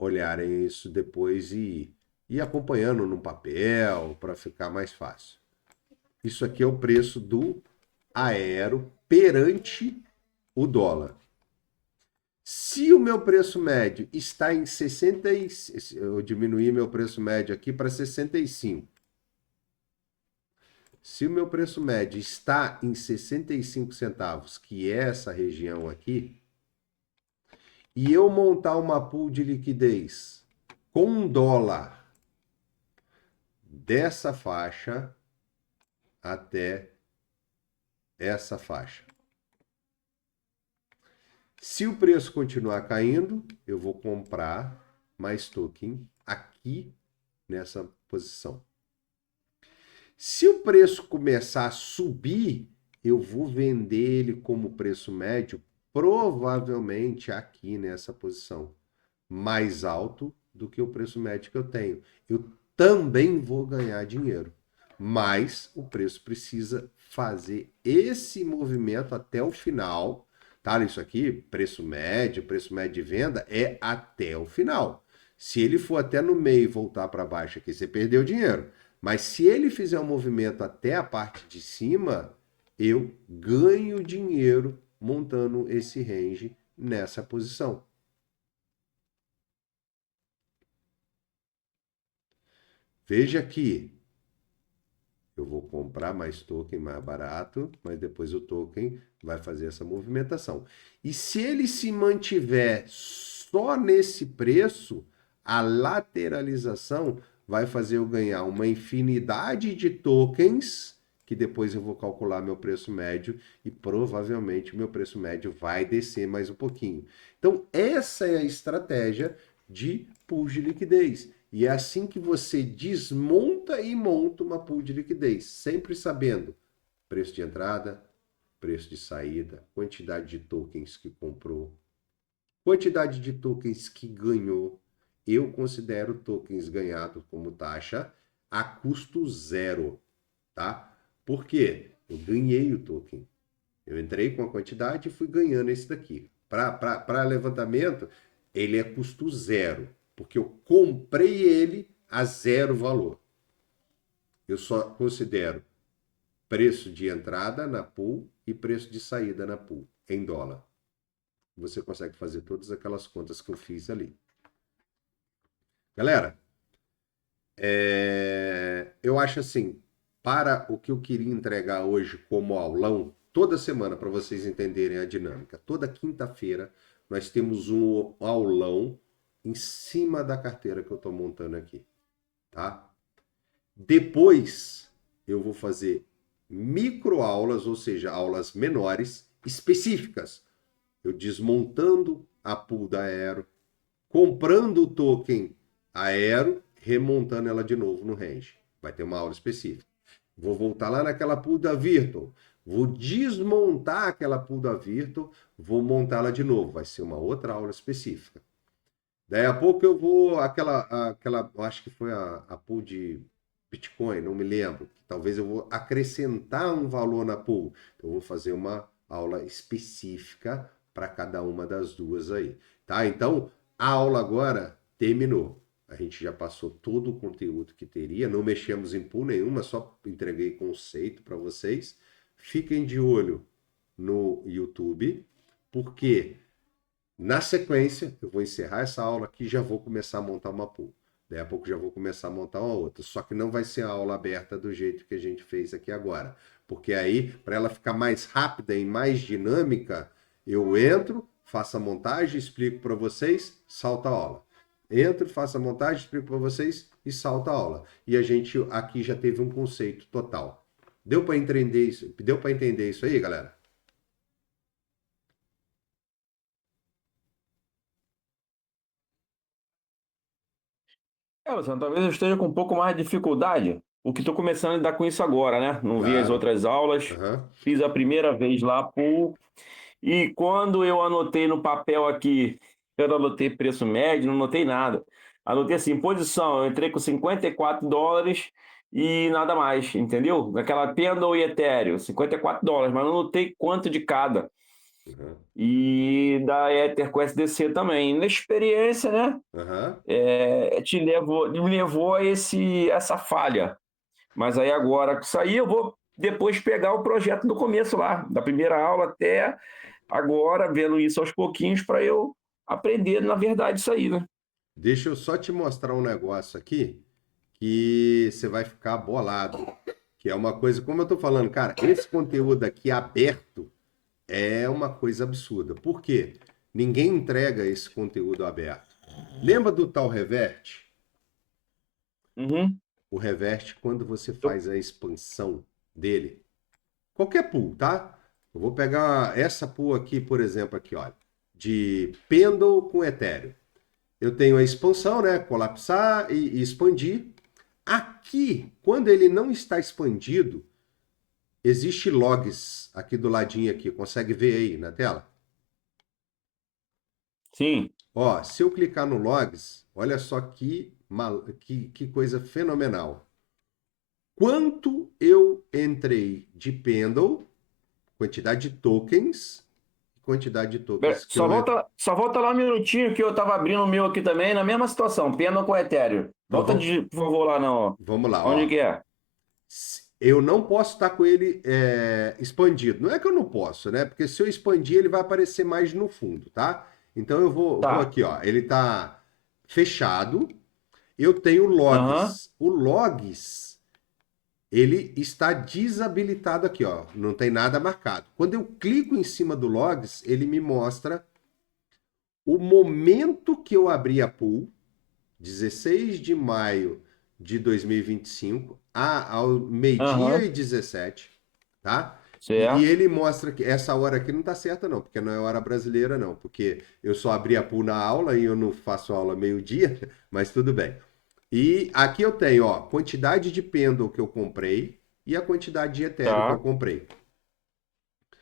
olharem isso depois e ir acompanhando no papel para ficar mais fácil. Isso aqui é o preço do Aero perante o dólar. Se o meu preço médio está em 60, eu diminuí meu preço médio aqui para 65. Se o meu preço médio está em 65 centavos, que é essa região aqui, e eu montar uma pool de liquidez com dólar dessa faixa até essa faixa. Se o preço continuar caindo, eu vou comprar mais token aqui nessa posição. Se o preço começar a subir, eu vou vender ele como preço médio, provavelmente aqui nessa posição, mais alto do que o preço médio que eu tenho. Eu também vou ganhar dinheiro, mas o preço precisa fazer esse movimento até o final. Tá? Isso aqui, preço médio de venda, é até o final. Se ele for até no meio e voltar para baixo aqui, você perdeu dinheiro. Mas se ele fizer um movimento até a parte de cima, eu ganho dinheiro montando esse range nessa posição. Veja aqui, eu vou comprar mais token mais barato, mas depois o token vai fazer essa movimentação. E se ele se mantiver só nesse preço, a lateralização vai fazer eu ganhar uma infinidade de tokens, que depois eu vou calcular meu preço médio e provavelmente o meu preço médio vai descer mais um pouquinho. Então, essa é a estratégia de pool de liquidez. E é assim que você desmonta e monta uma pool de liquidez, sempre sabendo preço de entrada, preço de saída, quantidade de tokens que comprou, quantidade de tokens que ganhou. Eu considero tokens ganhados como taxa a custo zero, tá? Por quê? Eu ganhei o token. Eu entrei com a quantidade e fui ganhando esse daqui. Para levantamento, ele é custo zero, porque eu comprei ele a zero valor. Eu só considero preço de entrada na pool e preço de saída na pool, em dólar. Você consegue fazer todas aquelas contas que eu fiz ali. Galera, eu acho assim, para o que eu queria entregar hoje como aulão, toda semana, para vocês entenderem a dinâmica, toda quinta-feira nós temos um aulão em cima da carteira que eu estou montando aqui, tá? Depois eu vou fazer microaulas, ou seja, aulas menores, específicas. Eu desmontando a pool da Aero, comprando o token Aero, remontando ela de novo no range. Vai ter uma aula específica. Vou voltar lá naquela pool da Virtual. vou desmontar aquela pool da Virtual, vou montá-la de novo. Vai ser uma outra aula específica. Daí a pouco eu vou, eu acho que foi a pool de Bitcoin, não me lembro. Talvez eu vou acrescentar um valor na pool. Então eu vou fazer uma aula específica para cada uma das duas aí, tá? Então, a aula agora terminou. A gente já passou todo o conteúdo que teria, não mexemos em pool nenhuma, só entreguei conceito para vocês. Fiquem de olho no YouTube, porque na sequência, eu vou encerrar essa aula aqui e já vou começar a montar uma pool. Daí a pouco já vou começar a montar uma outra. Só que não vai ser a aula aberta do jeito que a gente fez aqui agora. Porque aí, para ela ficar mais rápida e mais dinâmica, eu entro, faço a montagem, explico para vocês, salta a aula. Entro, faço a montagem, explico para vocês e salta a aula. E a gente aqui já teve um conceito total. Deu para entender isso? Deu para entender isso aí, galera? Luciano, talvez eu esteja com um pouco mais de dificuldade, porque estou começando a lidar com isso agora, né? Não vi as Claro. outras aulas, Aham. fiz a primeira vez lá, pô, e quando eu anotei no papel aqui, eu não anotei preço médio, não anotei nada. Anotei assim, posição, eu entrei com US$ 54 e nada mais, entendeu? Aquela Pendle e Ethereum, US$ 54, mas não anotei quanto de cada. Aham. E da Ether com SDC também. Na experiência, né? Aham. Me levou a essa falha. Mas aí agora com isso aí eu vou depois pegar o projeto do começo lá, da primeira aula até agora, vendo isso aos pouquinhos para eu aprender, na verdade, isso aí, né? Deixa eu só te mostrar um negócio aqui que você vai ficar bolado. Que é uma coisa, como eu tô falando, cara, esse conteúdo aqui aberto é uma coisa absurda. Por quê? Ninguém entrega esse conteúdo aberto. Lembra do tal Revert? Uhum. O Revert, quando você Eu- faz a expansão dele, qualquer pool, tá? Eu vou pegar essa pool aqui, por exemplo, aqui, olha, de Pendle com Ethereum. Eu tenho a expansão, né? Colapsar e expandir. Aqui, quando ele não está expandido, existe logs aqui do ladinho aqui. Consegue ver aí na tela? Sim. Ó, se eu clicar no logs, olha só que coisa fenomenal. Quanto eu entrei de Pendle, quantidade de tokens, quantidade de tokens que eu... Só volta lá um minutinho que eu estava abrindo o meu aqui também, na mesma situação, Pena com Ethereum. Volta, Vamos, por favor, lá não. vamos lá, Onde ó. que é? Eu não posso estar com ele expandido. Não é que eu não posso, né? Porque se eu expandir, ele vai aparecer mais no fundo, tá? Então eu vou Tá. aqui, ó. Ele tá fechado. Eu tenho Aham. logs. O logs, ele está desabilitado aqui, ó. Não tem nada marcado. Quando eu clico em cima do logs, ele me mostra o momento que eu abri a pool, 16 de maio de 2025, ao meio-dia e Aham. 17, tá? E Certo. ele mostra que essa hora aqui não tá certa, não, porque não é hora brasileira, não, porque eu só abri a pool na aula e eu não faço aula meio-dia, mas tudo bem. E aqui eu tenho, ó, quantidade de Pendle que eu comprei e a quantidade de Ethereum que eu Tá. comprei.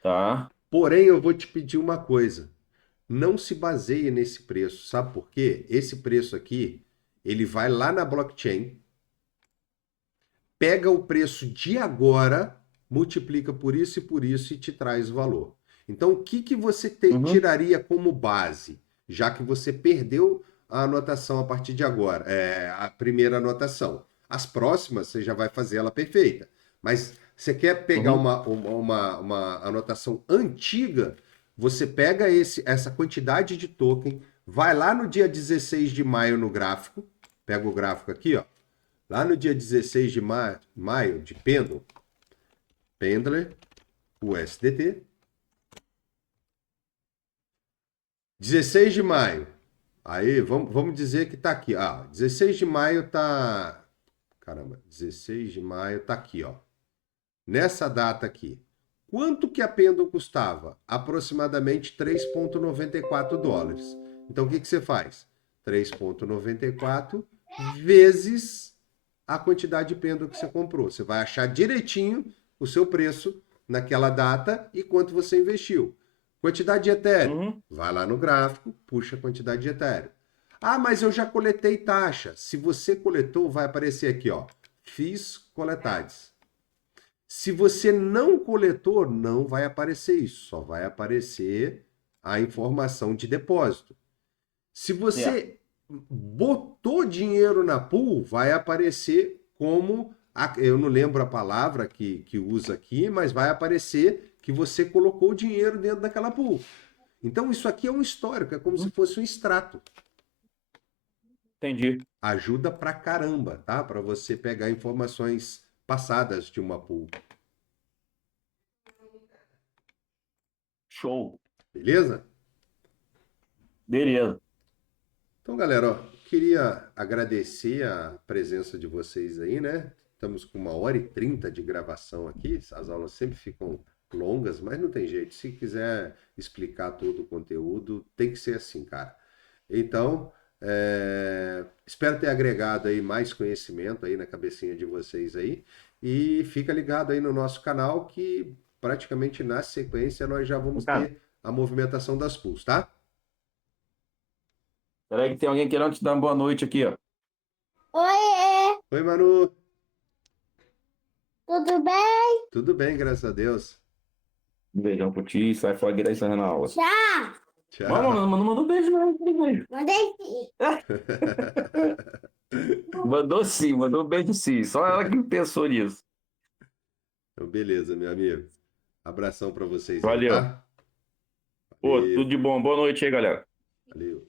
Tá. Porém, eu vou te pedir uma coisa. Não se baseie nesse preço, sabe por quê? Esse preço aqui, ele vai lá na blockchain, pega o preço de agora, multiplica por isso e te traz o valor. Então, o que, que você Uhum. tiraria como base, já que você perdeu a anotação a partir de agora, a primeira anotação? As próximas você já vai fazer ela perfeita. Mas você quer pegar Uhum. uma anotação antiga, você pega essa quantidade de token, vai lá no dia 16 de maio no gráfico, pega o gráfico aqui, ó. Lá no dia 16 de maio, de Pendler, USDT. 16 de maio. Aí, vamos dizer que tá aqui. 16 de maio tá. Caramba, 16 de maio tá aqui, ó. Nessa data aqui. Quanto que a Pendle custava? Aproximadamente US$ 3,94. Então, o que, que você faz? 3,94 vezes a quantidade de Pendle que você comprou. Você vai achar direitinho o seu preço naquela data e quanto você investiu. Quantidade de Ethereum. Uhum. Vai lá no gráfico, puxa a quantidade de Ethereum. Ah, mas eu já coletei taxa. Se você coletou, vai aparecer aqui, ó. FIIs coletados. Se você não coletou, não vai aparecer isso. Só vai aparecer a informação de depósito. Se É, você botou dinheiro na pool, vai aparecer como. Eu não lembro a palavra que usa aqui, mas vai aparecer que você colocou dinheiro dentro daquela pool. Então, isso aqui é um histórico, é como se uhum. fosse um extrato. Entendi. Ajuda pra caramba, tá? Para você pegar informações passadas de uma pool. Show. Beleza? Beleza. Então, galera, ó, queria agradecer a presença de vocês aí, né? Estamos com 1h30 de gravação aqui. As aulas sempre ficam longas, mas não tem jeito. Se quiser explicar todo o conteúdo, tem que ser assim, cara. Então, espero ter agregado aí mais conhecimento aí na cabecinha de vocês aí. E fica ligado aí no nosso canal que praticamente na sequência nós já vamos Cara, ter a movimentação das pools, tá? peraí que tem alguém querendo te dar uma boa noite aqui, ó. Oi, Oi, Manu. tudo bem? Tudo bem, graças a Deus. Um beijão pro ti, sai fora que isso na aula. Já, Vamos, Tchau. não mandou beijo, não. Beijo. mandei sim. Mandou sim, mandou beijo sim. Só ela que pensou nisso. Então, beleza, meu amigo. Abração para vocês aí, Valeu. tá? Pô, tudo Valeu, de bom. Boa noite aí, galera. valeu.